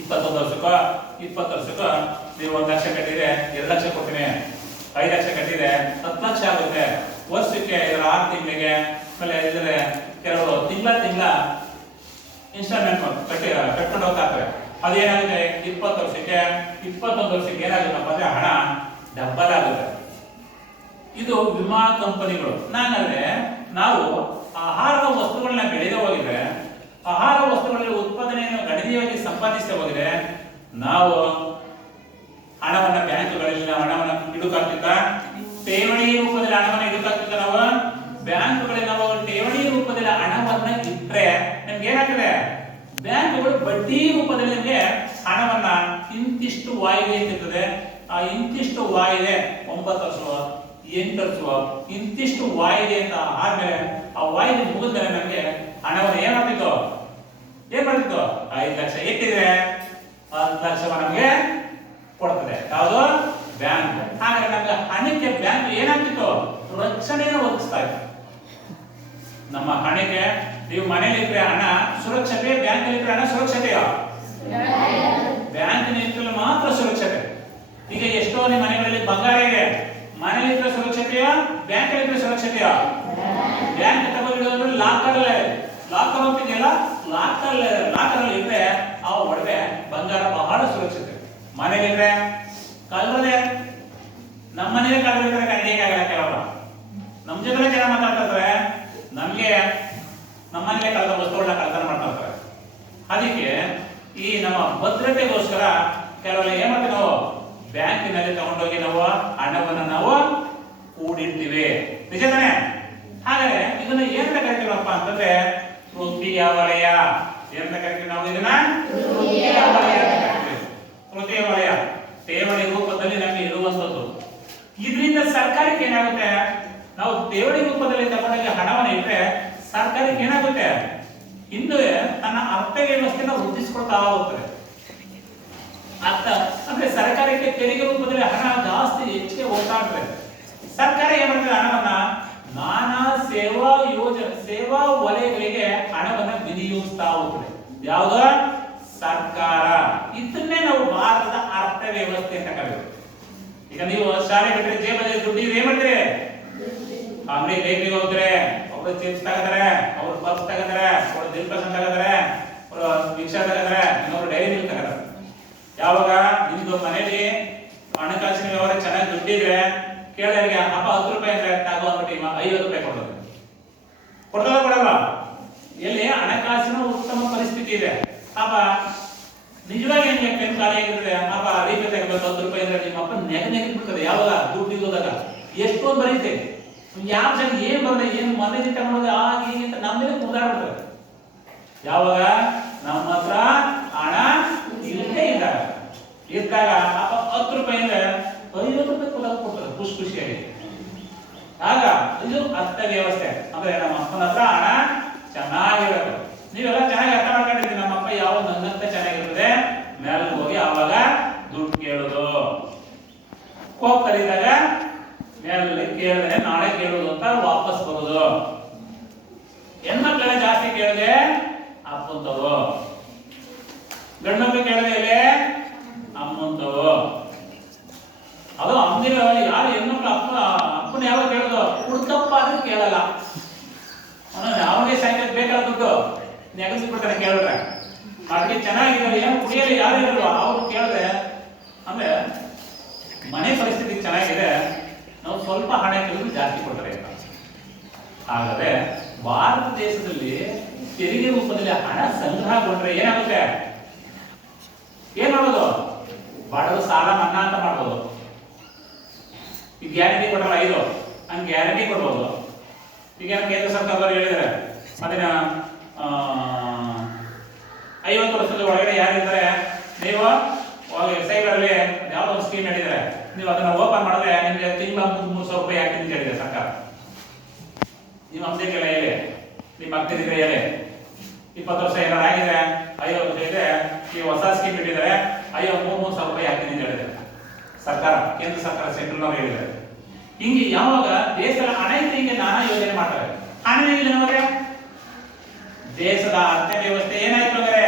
21 ವರ್ಷಕ್ಕೋ 20 ವರ್ಷಕ್ಕೋ ನೀವು 1 ಲಕ್ಷ ಕಟ್ಟಿದ್ರೆ 2 ಲಕ್ಷ ಕೊಡ್ತೀನಿ, 5 ಲಕ್ಷ ಕಟ್ಟಿದ್ರೆ 10 ಲಕ್ಷ ಆಗುತ್ತೆ ವರ್ಷಕ್ಕೆ, 6 ತಿಂಗಳಿಗೆ. ಆಮೇಲೆ ಇದ್ರೆ ಕೆಲವರು ತಿಂಗಳ ಇನ್ಸ್ಟಾಲ್ಮೆಂಟ್ ಕಟ್ಕೊಂಡು ಹೋಗ್ತಾ ಇರ್ತಾರೆ. ಅದೇನಾಗುತ್ತೆ 20 ವರ್ಷಕ್ಕೆ 21 ವರ್ಷಕ್ಕೆ ಏನಾಗುತ್ತಪ್ಪ ಅಂದ್ರೆ ಹಣ ಡಬಲ್ ಆಗುತ್ತೆ. ಇದು ವಿಮಾ ಕಂಪನಿಗಳು. ನಾನಂದ್ರೆ ನಾವು ಆಹಾರದ ವಸ್ತುಗಳನ್ನ ಬೆಳೆದೇ ಹೋಗಿದ್ರೆ, ಆಹಾರ ವಸ್ತುಗಳಲ್ಲಿ ಉತ್ಪಾದನೆಯನ್ನು ಗಣನೀಯವಾಗಿ ಸಂಪಾದಿಸದೆ ಹೋಗಿದ್ರೆ ನಾವು ಹಣವನ್ನ ಬ್ಯಾಂಕ್ಗಳಲ್ಲಿ ನಾವು ಹಣವನ್ನ ಇಡುಕಾಗ್ತಿದ್ದ, ಠೇವಣಿ ರೂಪದಲ್ಲಿ ಹಣವನ್ನ ಇಡುಕಾಗ್ತಿದ್ದ. ನಾವು ಬ್ಯಾಂಕ್ಗಳಲ್ಲಿ ನಾವು ಠೇವಣಿ ರೂಪದಲ್ಲಿ ಹಣವನ್ನ ಇಟ್ರೆ ನಮ್ಗೆ ಏನಾಗ್ತದೆ? ಬ್ಯಾಂಕ್ಗಳು ಬಡ್ಡಿ ರೂಪದಲ್ಲಿ ನಮಗೆ ಹಣವನ್ನ ಇಂತಿಷ್ಟು ವಾಯಿದೆ ಇರ್ತದೆ. ಆ ಇಂತಿಷ್ಟು ವಾಯಿದೆ 9 ವರ್ಷ 8 ವರ್ಷ ಇಂತಿಷ್ಟು ವಾಯಿದೆ ಅಂತ ಆದ್ಮೇಲೆ ಆ ವಾಯಿದೆ ಮುಗಿದ್ಮೇಲೆ ನಮಗೆ ಹಣವನ್ನು ಏನ್ ಮಾಡ್ತಿತ್ತು? 5 ಲಕ್ಷ ಇಟ್ಟಿದ್ರೆ 10 ಲಕ್ಷ ನಮಗೆ ಕೊಡ್ತದೆ. ಯಾವುದು? ಬ್ಯಾಂಕ್. ಹಾಗಾದ್ರೆ ನಮ್ಗೆ ಹಣಕ್ಕೆ ಬ್ಯಾಂಕ್ ಏನಾಗ್ತಿತ್ತು? ರಕ್ಷಣೆಯನ್ನು ಒದಗಿಸ್ತಾ ಇತ್ತು. ನಮ್ಮ ಹಣಕ್ಕೆ ನೀವು ಮನೇಲಿ ಇದ್ರೆ ಹಣ ಸುರಕ್ಷತೆ, ಬ್ಯಾಂಕ್ ಇದ್ರೆ ಹಣ ಸುರಕ್ಷತೆಯ? ಬ್ಯಾಂಕ್ ಇದ್ರೆ ಮಾತ್ರ ಸುರಕ್ಷತೆ. ಈಗ ಎಷ್ಟೋ ನಿಮ್ಮ ಮನೆಗಳಲ್ಲಿ ಬಂಗಾರ ಇದೆ, ಮನೇಲಿ ಇದ್ರೆ ಸುರಕ್ಷತೆಯ, ಬ್ಯಾಂಕ್ ಇದ್ರೆ ಸುರಕ್ಷತೆಯ? ಬ್ಯಾಂಕ್ ತಗೊಂಡಿರೋದ್ರೆ ಲಾಕರ್ ಹೋಗ್ತಿದೆಯಲ್ಲ, ಲಾಕರ್ ಅಲ್ಲಿ ಇದ್ರೆ ಆ ಒಡವೆ ಬಂಗಾರ ಬಹಳ ಸುರಕ್ಷತೆ. ಮನೇಲಿದ್ರೆ ಕಳ್ಳರೇ, ನಮ್ಮ ಮನೇಲಿ ಕಳ್ಳರಿದ್ರೆ ಕಂಡಿಯಾಗಲ್ಲ. ಕೆಲವರು ನಮ್ಮ ಜೊತೆ ಜನ ಮಾತಾಡ್ತಾರೆ, ನಮ್ಗೆ ನಮ್ಮನೇಲೆ ಕಳೆದ ವಸ್ತುಗಳನ್ನ ಕಳ್ತನ ಮಾಡ್ತಾ ಇರ್ತಾರೆ. ಅದಕ್ಕೆ ಈ ನಮ್ಮ ಭದ್ರತೆಗೋಸ್ಕರ ಕೆಲವೆಲ್ಲ ಏನ್ ಮಾಡ್ತೀವಿ ನಾವು? ಬ್ಯಾಂಕಿನಲ್ಲಿ ತಗೊಂಡೋಗಿ ನಾವು ಹಣವನ್ನು ನಾವು ಕೂಡಿರ್ತೀವಿ. ನಿಜ ತಾನೆ? ಹಾಗಾದ್ರೆ ಇದನ್ನ ಏನಂತ ಕರಿತೀವಪ್ಪ ಅಂತಂದ್ರೆ ತೃತೀಯ ವಲಯ. ಏನಂತ ಕರಿತೀವಿ ನಾವು ಇದನ್ನ? ತೃತೀಯ ವಲಯ ಅಂತ ಕರಿತೀವಿ. ತೃತೀಯ ವಲಯ ಠೇವಣಿ ರೂಪದಲ್ಲಿ ನಮಗೆ ಇರುವಂತದ್ದು. ಇದರಿಂದ ಸರ್ಕಾರಕ್ಕೆ ಏನಾಗುತ್ತೆ? ನಾವು ಠೇವಣಿ ರೂಪದಲ್ಲಿ ತಗೊಂಡೋಗಿ ಹಣವನ್ನು ಇಟ್ಟರೆ ಸರ್ಕಾರಕ್ಕೆ ಏನಾಗುತ್ತೆ? ಇನ್ನು ತನ್ನ ಅರ್ಥ ವ್ಯವಸ್ಥೆನ ವೃದ್ಧಿಸಿಕೊಳ್ತಾ ಹೋಗ್ತದೆ. ಅರ್ಥ ಅಂದ್ರೆ ಸರ್ಕಾರಕ್ಕೆ ತೆರಿಗೆ ರೂಪದಲ್ಲಿ ಹಣ ಜಾಸ್ತಿ ಹೆಚ್ಚಿಗೆ ಹೋಗ್ತಾ ಇರ್ತದೆ. ಸರ್ಕಾರ ಏನ್ ಮಾಡ್ತದೆ? ಹಣವನ್ನ ನಾನಾ ಸೇವಾ ವಲಯಗಳಿಗೆ ಹಣವನ್ನ ವಿನಿಯೋಗಿಸ್ತಾ ಹೋಗ್ತದೆ. ಯಾವ್ದು? ಸರ್ಕಾರ. ಇದನ್ನೇ ನಾವು ಭಾರತದ ಅರ್ಥ ವ್ಯವಸ್ಥೆ ಅಂತ ಕರೀತೀವಿ. ಈಗ ನೀವು ಶಾಲೆ ಬಿಟ್ಟರೆ ಜೇಬಲ್ಲಿ ದುಡ್ಡು ಏನ್ ಮಾಡ್ತೀರಿ? ಅಂಗಡಿ ಬೇಕರಿಗೆ ಹೋಗ್ತಾರೆ, ಒಬ್ರು ಚಿಪ್ಸ್ ತಗೋತಾರೆ, ಅವ್ರು ಪರ್ಸ್ ತಗೋತಾರೆ, ಅವ್ರು ದಿಲ್ಪಸನ್ ತಗೋತಾರೆ, ಅವ್ರು ರಿಕ್ಷಾ ತಗೋತಾರೆ, ಇನ್ನೊಬ್ರು ಡೈರಿ ಮಿಲ್ಕ್ ತಗೋತಾರೆ. ಯಾವಾಗ ನಿಮ್ದು ಮನೇಲಿ ಹಣಕಾಸಿನ ವ್ಯವಹಾರ ಚೆನ್ನಾಗಿ ದುಡ್ಡಿದ್ರೆ ಕೇಳಿದವರಿಗೆ ಹಬ್ಬ 10 ರೂಪಾಯಿ ಅಂದ್ರೆ ತಗೋ ಅಂದ್ಬಿಟ್ಟು 50 ರೂಪಾಯಿ ಕೊಡ್ತದ ಕೊಡಲ್ವಾ? ಎಲ್ಲಿ ಹಣಕಾಸಿನ ಉತ್ತಮ ಪರಿಸ್ಥಿತಿ ಇದೆ. ಹಬ್ಬ ನಿಜವಾಗಿ ನಿಮಗೆ ಪೆನ್ ಖಾಲಿ ಆಗಿದ್ರೆ ಹಬ್ಬ ರೀಪೇ ತಗೋಬೇಕು 10 ರೂಪಾಯಿ ಅಂದ್ರೆ ನಿಮ್ಮ ಅಪ್ಪ ನೆಗೆದ್ಬಿಡ್ತದೆ. ಯಾವಾಗ ದುಡ್ಡು ಇಲ್ಲದಾಗ ಎಷ್ಟೊಂದು ಬರೀತೆ ಯಾವ ಜನ ಏನ್ ಬರಲ್ಲ, ಏನ್ ಮನೆ ತಗೊಂಡೋಗಿ ಆಗಿ ಅಂತ ನಮ್ಮೇಲೆ ಮುಗಾಡ್ಬಿಡ್ತಾರೆ. ಯಾವಾಗ ನಮ್ಮ ಹತ್ರ ಹಣ ಇಲ್ಲೇ ಇದ್ದಾಗ ಅಪ್ಪ 10 ರೂಪಾಯಿಂದ 50 ರೂಪಾಯಿ ಕೊಡ್ತಾರೆ ಖುಷಿಯಾಗಿ. ಆಗ ಇದು ಅರ್ಥ ವ್ಯವಸ್ಥೆ. ಅಂದ್ರೆ ನಮ್ಮ ಅಪ್ಪನ ಹತ್ರ ಹಣ ಚೆನ್ನಾಗಿರೋದು. ನೀವೆಲ್ಲ ಚೆನ್ನಾಗಿ ಅರ್ಥ ಮಾಡ್ಕೊಂಡಿದ್ದೀರಿ. ನಮ್ಮ ಅಪ್ಪ ಯಾವ ನನ್ನಂತ ಚೆನ್ನಾಗಿರ್ತದೆ ಮೇಲೆ ಹೋಗಿ ಆವಾಗ ದುಡ್ಡು ಕೇಳೋದು, ಕೋಪ್ ಕರೀದಾಗ ಮೇಲೆ ಕೇಳಿದ್ರೆ ನಾಳೆ ಕೇಳೋದು ಅಂತ ವಾಪಸ್ ಬರೋದು. ಹೆಣ್ಮಕ್ಳೆಲ್ಲ ಜಾಸ್ತಿ ಕೇಳಿದೆ ಅಪ್ಪಂತವು, ಗಂಡಮಕ್ಳು ಕೇಳಿದೆ ಇಲ್ಲಿ ಅಮ್ಮಂತವು. ಅದು ಅಮ್ಮನಿಗೆ ಯಾರು ಹೆಣ್ಮಕ್ಳು ಅಪ್ಪನ ಯಾವಾಗ ಕೇಳೋದು ಹುಡ್ತಪ್ಪ ಆದ್ರೆ ಕೇಳಲ್ಲ. ಅವನಿಗೆ ಸಾಯಂಕಾಲ ಬೇಕಲ್ಲ ದುಡ್ಡು ನೆಗಸಿಬಿಡ್ತಾರೆ ಕೇಳಿದ್ರೆ. ಅದಕ್ಕೆ ಚೆನ್ನಾಗಿದ್ದಾರೆ ಏನು ಕುಡಿಯಲಿ ಯಾರು ಇರಲ್ವಾ ಅವ್ರು ಕೇಳಿದ್ರೆ. ಅಂದ್ರೆ ಮನೆ ಪರಿಸ್ಥಿತಿ ಚೆನ್ನಾಗಿದೆ, ನಾವು ಸ್ವಲ್ಪ ಹಣ ಕೇಳಿದ್ರು ಜಾಸ್ತಿ ಕೊಡ್ತಾರೆ. ಹಾಗಾದ್ರೆ ಭಾರತ ದೇಶದಲ್ಲಿ ತೆರಿಗೆ ರೂಪದಲ್ಲಿ ಹಣ ಸಂಗ್ರಹಗೊಂಡ್ರೆ ಏನಾಗುತ್ತೆ? ಏನ್ ಮಾಡೋದು? ಬಡವರು ಸಾಲ ಮನ್ನಾ ಅಂತ ಮಾಡ್ಬೋದು. ಈ ಗ್ಯಾರಂಟಿ ಕೊಟ್ಟಲ್ಲ 5 ಹಂಗೆ ಗ್ಯಾರಂಟಿ ಕೊಡ್ಬೋದು. ಈಗ ಕೇಂದ್ರ ಸರ್ಕಾರದವರು ಹೇಳಿದ್ದಾರೆ ಅದನ್ನ 50 ವರ್ಷದ ಒಳಗಡೆ ಯಾರಿದ್ದಾರೆ ನೀವು ವೆಬ್ಸೈಟ್ ಅಲ್ಲಿ ಯಾವ್ದೋ ಒಂದು ಸ್ಕೀಮ್ ಹೇಳಿದ್ದಾರೆ, ನೀವು ಅದನ್ನ ಓಪನ್ ಮಾಡಿದ್ರೆ ನಿಮ್ಗೆ ತಿಂಗಳ 3,000 ರೂಪಾಯಿ ಹಾಕ್ತೀನಿ ಅಂತ ಹೇಳಿದೆ ಸರ್ಕಾರ. ನಿಮ್ಮ ಅಮ್ಮದಿಗೆಲ್ಲ ಹೇಳಿ, ನಿಮ್ಮ ಅಕ್ಕದಿದ್ರೆ ಹೇಳಿ. 20 ವರ್ಷ ಏನಾರು ಆಗಿದೆ 50 ವರ್ಷ ಇದೆ, ಈ ಹೊಸ ಸ್ಕೀಮ್ ಇಟ್ಟಿದ್ದಾರೆ 3,000 ರೂಪಾಯಿ ಹಾಕ್ತೀನಿ ಅಂತ ಹೇಳಿದೆ ಸರ್ಕಾರ, ಕೇಂದ್ರ ಸರ್ಕಾರ ಸೆಂಟ್ರಲ್ ಹೇಳಿದ್ದಾರೆ. ಹಿಂಗೆ ಯಾವಾಗ ದೇಶದ ಹಣ ಇದ್ರೆ ಹಿಂಗೆ ನಾನಾ ಯೋಜನೆ ಮಾಡ್ತಾರೆ. ಹಣ ಇಲ್ಲ ನಮಗೆ ದೇಶದ ಅರ್ಥ ವ್ಯವಸ್ಥೆ ಏನಾಯ್ತು ಅಂದ್ರೆ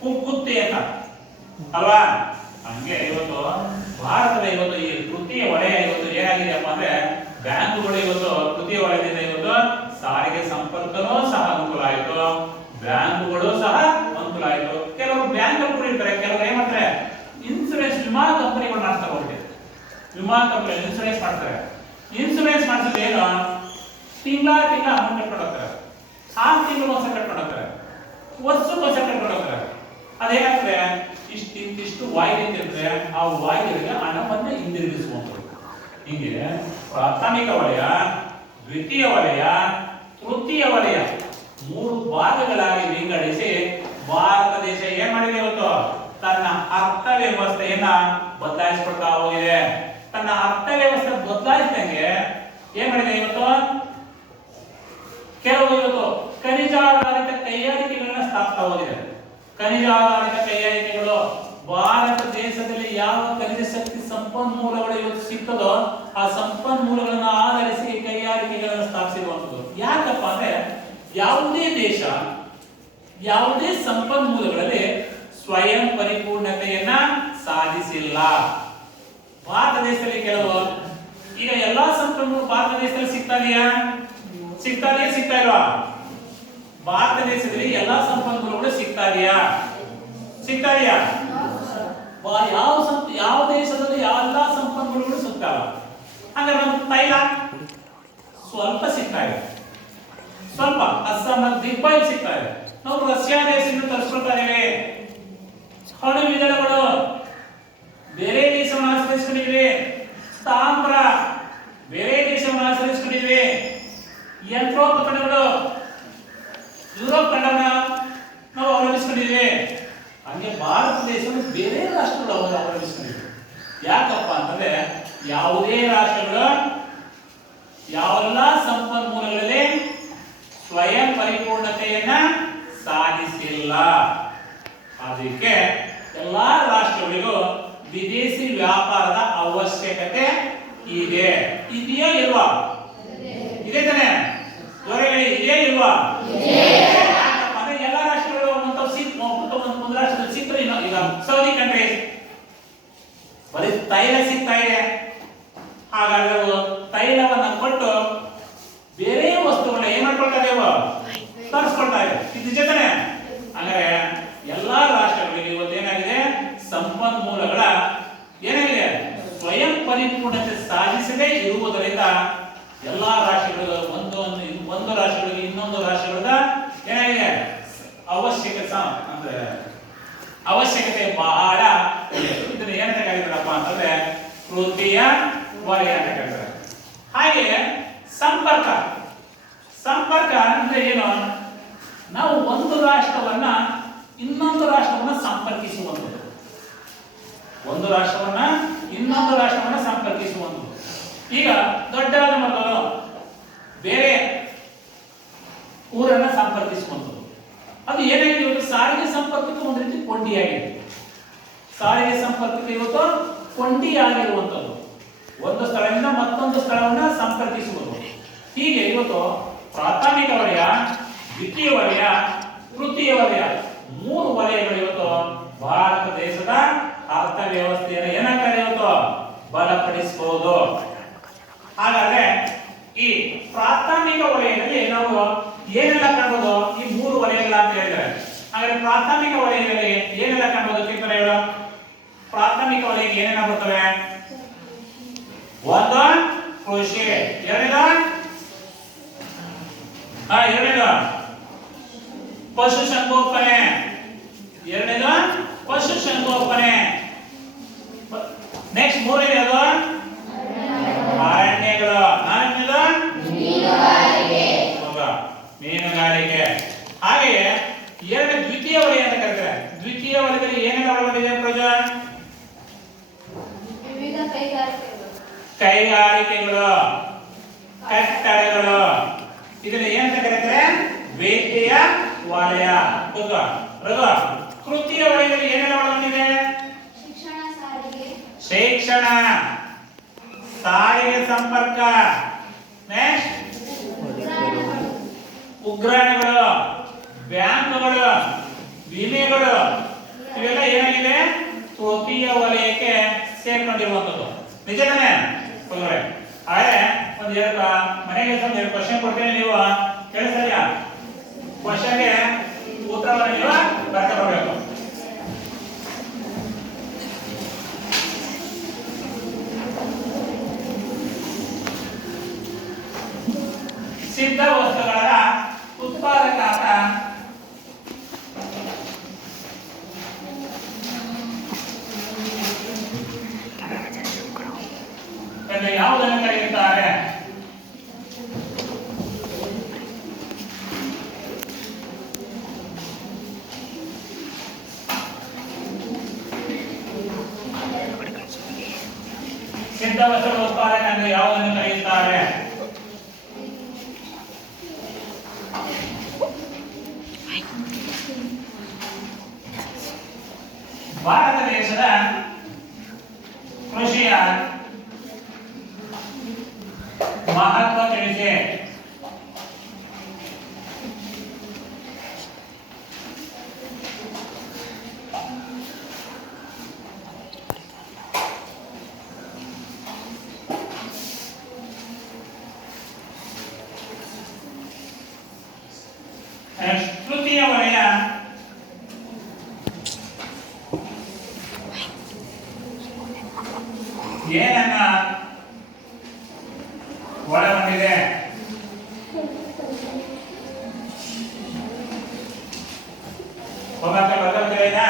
ಕುಗ್ಗುತ್ತೆ ಅಂತ ಅಲ್ವಾ? ಹಂಗೆ ಇವತ್ತು ಭಾರತದ ಇವತ್ತು ಈ ತೃತೀಯ ವಲಯ ಇವತ್ತು ಏನಾಗಿದೆಯಪ್ಪ ಅಂದ್ರೆ ಬ್ಯಾಂಕುಗಳು ಇವತ್ತು ತೃತೀಯ ವಲಯದಿಂದ ಇವತ್ತು ಸಾರಿಗೆ ಸಂಪರ್ಕನೂ ಸಹ ಅನುಕೂಲ ಆಯ್ತು, ಬ್ಯಾಂಕುಗಳು ಸಹ ಅನುಕೂಲ ಆಯ್ತು. ಕೆಲವರು ಬ್ಯಾಂಕ್ ಕೂಡ ಇರ್ತಾರೆ, ಕೆಲವರು ಏನ್ ಮಾಡ್ತಾರೆ ಇನ್ಸೂರೆನ್ಸ್ ವಿಮಾ ಕಂಪನಿಗಳು ಮಾಡ್ತಾರೆ. ಹೋಗಿ ವಿಮಾ ಕಂಪನಿ ಇನ್ಸೂರೆನ್ಸ್ ಮಾಡ್ತಾರೆ. ಇನ್ಸೂರೆನ್ಸ್ ಮಾಡಿಸಿದ್ರೆ ಏನು ತಿಂಗಳ ಅಮೌಂಟ್ ಕಟ್ಕೊಂಡು ಹೋಗ್ತಾರೆ, 6 ತಿಂಗಳು ಒಂದ್ಸಲ ಕಟ್ಕೊಂಡು ಹೋಗ್ತಾರೆ, ವರ್ಷಕ್ಕೆ ಒಂದ್ಸಲ ಕಟ್ಕೊಂಡು ಹೋಗ್ತಾರೆ. ಅದೇನಾಗ್ತದೆ ಇಷ್ಟು ವಾಯ್ದೆ ಇರ್ತದೆ, ಆ ವಾಯ್ದೆಗೆ ಹಣವನ್ನು ಹಿಂದಿರುಗಿಸುವಂಥದ್ದು. ಹೀಗೆ ಪ್ರಾಥಮಿಕ ವಲಯ, ದ್ವಿತೀಯ ವಲಯ, ತೃತೀಯ ವಲಯ 3 ಭಾಗಗಳಾಗಿ ವಿಂಗಡಿಸಿ ಭಾರತ ದೇಶ ಏನ್ ಮಾಡಿದೆ ಇವತ್ತು ತನ್ನ ಅರ್ಥ ವ್ಯವಸ್ಥೆಯನ್ನ ಬದಲಾಯಿಸಿಕೊಳ್ತಾ ಹೋಗಿದೆ. ತನ್ನ ಅರ್ಥ ವ್ಯವಸ್ಥೆ ಬದಲಾಯಿಸಿದಂಗೆ ಏನ್ ಮಾಡಿದೆ ಇವತ್ತು ಕೆಲವು ಇವತ್ತು ಖನಿಜಾಧಾರಿತ ಕೈಗಾರಿಕೆಗಳನ್ನ ಸ್ಥಾಪಿಸ್ತಾ ಹೋಗಿದೆ. ಖನಿಜಾಧಾರಿತ ಕೈಗಾರಿಕೆಗಳು ಭಾರತ ದೇಶದಲ್ಲಿ ಯಾವ ಖನಿಜ ಶಕ್ತಿ ಸಂಪನ್ಮೂಲಗಳು ಇವತ್ತು ಸಿಗ್ತದೋ ಆ ಸಂಪನ್ಮೂಲಗಳನ್ನ ಆಧರಿಸಿ ಕೈಗಾರಿಕೆಗಳನ್ನು ಸ್ಥಾಪಿಸಿರುವಂಥದ್ದು. ಯಾಕಪ್ಪ ಅಂದ್ರೆ ಯಾವುದೇ ದೇಶ ಯಾವುದೇ ಸಂಪನ್ಮೂಲಗಳಲ್ಲಿ ಸ್ವಯಂ ಪರಿಪೂರ್ಣತೆಯನ್ನ ಸಾಧಿಸಿಲ್ಲ. ಭಾರತ ದೇಶದಲ್ಲಿ ಕೆಲವು ಈಗ ಎಲ್ಲಾ ಸಂಪನ್ಮೂಲ ಭಾರತ ದೇಶದಲ್ಲಿ ಸಿಗ್ತಾ ಇಲ್ವಾ? ಭಾರತ ದೇಶದಲ್ಲಿ ಎಲ್ಲಾ ಸಂಪನ್ಮೂಲಗಳು ಸಿಗ್ತಾ ಇದೆಯಾ? ಯಾವ ದೇಶದಲ್ಲಿ ಎಲ್ಲಾ ಸಂಪನ್ಮೂಲಗಳು ಸಿಗ್ತಾವ? ಹಾಗಾದ್ರೆ ನಮ್ಮ ತೈಲ ಸ್ವಲ್ಪ ಸಿಗ್ತಾ ಇದೆ, ಸ್ವಲ್ಪ ಅಸ್ಸಾಂ ದಿಗ್ಬಾಯಿ ಸಿಗ್ತಾ ಇದೆ. ನಾವು ರಷ್ಯಾ ದೇಶದಿಂದ ತರಿಸ್ಕೊಳ್ತಾ ಇದ್ದೇವೆ. ಅಣು ವಿಧಾನಗಳು ಬೇರೆ ದೇಶವನ್ನು ಆಶ್ರಯಿಸಿಕೊಂಡಿವೆ. ತಾಮ್ರ ಬೇರೆ ದೇಶವನ್ನು ಆಶ್ರಯಿಸಿಕೊಂಡಿವೆ. ಯಂತ್ರೋಪಕರಣಗಳು ಯುರೋಪ್ ಖಂಡವನ್ನ ನಾವು ಅವಲಂಬಿಸಿಕೊಂಡಿವೆ. ಹಂಗೆ ಭಾರತ ದೇಶವನ್ನು ಬೇರೆ ರಾಷ್ಟ್ರಗಳು ಅವಲಂಬಿಸಿಕೊಂಡಿವೆ. ಯಾಕಪ್ಪ ಅಂತಂದ್ರೆ ಯಾವುದೇ ರಾಷ್ಟ್ರಗಳು ಯಾವೆಲ್ಲ ಸಂಪನ್ಮೂಲಗಳಲ್ಲಿ ಸ್ವಯಂ ಪರಿಪೂರ್ಣತೆಯನ್ನ ಸಾಧಿಸಿಲ್ಲ. ಅದಕ್ಕೆ ಎಲ್ಲಾ ರಾಷ್ಟ್ರಗಳಿಗೂ ವಿದೇಶಿ ವ್ಯಾಪಾರದ ಅವಶ್ಯಕತೆ ಇದೆ. ಇದೆಯಾ ಇಲ್ವಾ? ಇದೆ ತಾನೆ? ಜೋರಾಗಿ ಇದೆಯಾ ಇಲ್ವಾ? ಅಂದ್ರೆ ಎಲ್ಲಾ ರಾಷ್ಟ್ರಗಳು ಒಂದು ರಾಷ್ಟ್ರದಲ್ಲಿ ಸಿಕ್ಕರೆ ಈಗ ಸೌದಿ ಕಂಟ್ರೀಸ್ ಬರೀ ತೈಲ ಸಿಗ್ತಾ ಇದೆ. ಹಾಗಾದ್ರೆ ತೈಲವನ್ನ ಕೊಟ್ಟು ಬೇರೆ ವಸ್ತುಗಳನ್ನ ಏನ್ ಮಾಡ್ಕೊಳ್ತಾ ಇದ್ದೇವೆ? ತರಿಸ್ಕೊಳ್ತಾ ಇದೆ. ಇದು ನಿಜ ತಾನೆ? ಅಂದ್ರೆ ಎಲ್ಲಾ ರಾಷ್ಟ್ರಗಳಿಗೆ ಇವತ್ತೇನಾಗಿದೆ ಸಂಪನ್ಮೂಲಗಳ ಏನಾಗಿದೆ ಸ್ವಯಂ ಪರಿಪೂರ್ಣತೆ ಸಾಧಿಸದೇ ಇರುವುದರಿಂದ ಎಲ್ಲಾ ರಾಷ್ಟ್ರಗಳು ಒಂದು ರಾಷ್ಟ್ರಗಳಿಗೆ ಇನ್ನೊಂದು ರಾಷ್ಟ್ರಗಳ ಏನಾಗಿದೆ ಅವಶ್ಯಕತೆ ಬಹಳ ಇದೆ. ಇದನ್ನ ಏನಂತ ಕರೀತಾರಪ್ಪ ಅಂತಂದ್ರೆ ತೃತೀಯ ವಲಯ ಅಂತ ಕರೀತಾರೆ. ಹಾಗೆ ಸಂಪರ್ಕ ಅಂದ್ರೆ ಏನು? ನಾವು ಒಂದು ರಾಷ್ಟ್ರವನ್ನ ಇನ್ನೊಂದು ರಾಷ್ಟ್ರವನ್ನ ಸಂಪರ್ಕಿಸುವಂಥದ್ದು. ಒಂದು ರಾಷ್ಟ್ರವನ್ನ ಇನ್ನೊಂದು ರಾಷ್ಟ್ರವನ್ನ ಸಂಪರ್ಕಿಸುವಂಥದ್ದು. ಈಗ ದೊಡ್ಡದಾದ ಮೊದಲು ಬೇರೆ ಊರನ್ನ ಸಂಪರ್ಕಿಸುವಂಥದ್ದು. ಅದು ಏನಾಗಿದೆ ಇವತ್ತು ಸಾರಿಗೆ ಸಂಪರ್ಕಕ್ಕೆ ಒಂದು ರೀತಿ ಕೊಂಡಿಯಾಗಿದೆ. ಸಾರಿಗೆ ಸಂಪರ್ಕಕ್ಕೆ ಇವತ್ತು ಕೊಂಡಿಯಾಗಿರುವಂಥದ್ದು. ಒಂದು ಸ್ಥಳದಿಂದ ಮತ್ತೊಂದು ಸ್ಥಳವನ್ನ ಸಂಪರ್ಕಿಸುವುದು. ಹೀಗೆ ಇವತ್ತು ಪ್ರಾಥಮಿಕ ವಲಯ, ದ್ವಿತೀಯ ವಲಯ, ತೃತೀಯ ವಲಯ, ಮೂರು ವಲಯಗಳು ಇವತ್ತು ಭಾರತ ದೇಶದ ಅರ್ಥವ್ಯವಸ್ಥೆಯನ್ನು ಏನಾಗ್ತದೆ ಇವತ್ತು ಬಲಪಡಿಸಬಹುದು. ಹಾಗಾದ್ರೆ ಈ ಪ್ರಾಥಮಿಕ ವಲಯದಲ್ಲಿ ನಾವು ಏನೆಲ್ಲ ಕಾಣಬಹುದು? ಈ ಮೂರು ವಲಯಗಳ ಅಂತ ಹೇಳಿದ್ರೆ ಹಾಗಾದ್ರೆ ಪ್ರಾಥಮಿಕ ವಲಯದಲ್ಲಿ ಏನೆಲ್ಲ ಕಾಣಬಹುದು? ಕಿರ್ತನೆ ಹೇಳು. ಪ್ರಾಥಮಿಕ ವಲಯಕ್ಕೆ ಏನೇನ ಬರ್ತವೆ? ಒಂದು ಕೃಷಿ, ಎರಡನೇದು ಪಶುಸಂಗೋಪನೆ, ಎರಡನೇದು ಪಶುಸಂಗೋಪನೆ. ನೆಕ್ಸ್ಟ್ ಮೂರನೇದು ಅರಣ್ಯಗಳು, ನಾಲ್ಕನೇದು ಮೀನುಗಾರಿಕೆ. ಹಾಗೆಯೇ ಎರಡು ದ್ವಿತೀಯ ವಲಯ ಅಂತ ಕರೀತಾರೆ. ದ್ವಿತೀಯ ವಲಯದಲ್ಲಿ ಏನೆಲ್ಲ ಒಳಗೊಂಡಿದೆ ಪ್ರಯೋಜನ? ಕೈಗಾರಿಕೆಗಳು, ಕಟ್ಟಡಗಳು, ಇದನ್ನ ಏನಂತ ಕರೀತಾರೆ? ದ್ವಿತೀಯ ವಲಯ. ತೃತೀಯ ವಲಯದಲ್ಲಿ ಏನೆಲ್ಲ ಒಳಗೊಂಡಿದೆ? ಶಿಕ್ಷಣ, ಸಾರಿಗೆ ಸಂಪರ್ಕ, ನೆಕ್ಸ್ಟ್ ಉಗ್ರಾಣಗಳು, ಬ್ಯಾಂಕ್ಗಳು, ವಿಮೆಗಳು, ಇವೆಲ್ಲ ಏನಾಗಿದೆ? ತೃತೀಯ ವಲಯಕ್ಕೆ ಸೇರ್ಕೊಂಡಿರುವಂತದ್ದು. ನಿಜ ತಾನೆ? ಹಾಗೆ ಒಂದು ಎರಡು ಮನೆಗೆ ಎರಡು ಕ್ವಶನ್ ಕೊಡ್ತೇನೆ, ನೀವು ಕೇಳಿಸ್ತಾ? ಕ್ವಶನ್ಗೆ ಉತ್ತರವನ್ನು ನೀವು ಬರ್ತಾ ಬರಬೇಕು. ಸಿದ್ಧ ವಸ್ತುಗಳ ಉತ್ಪಾದಕ ಎಂದು ಯಾವುದನ್ನು ಕರೆಯುತ್ತಾರೆ? ಸಿದ್ಧ ವಸ್ತುಗಳ ಉತ್ಪಾದಕ ಎಂದು ಯಾವುದನ್ನು ಕರೆಯುತ್ತಾರೆ? ಭಾರತ ದೇಶದ ಕೃಷಿಯ ಮಹತ್ವ ತಿಳಿಸಿ. ತೃತೀಯ ವಲಯ ಏನನ್ನ ಒಳಗೊಂಡಿದೆ? ಒಬ್ಬ ಬರ್ತಾ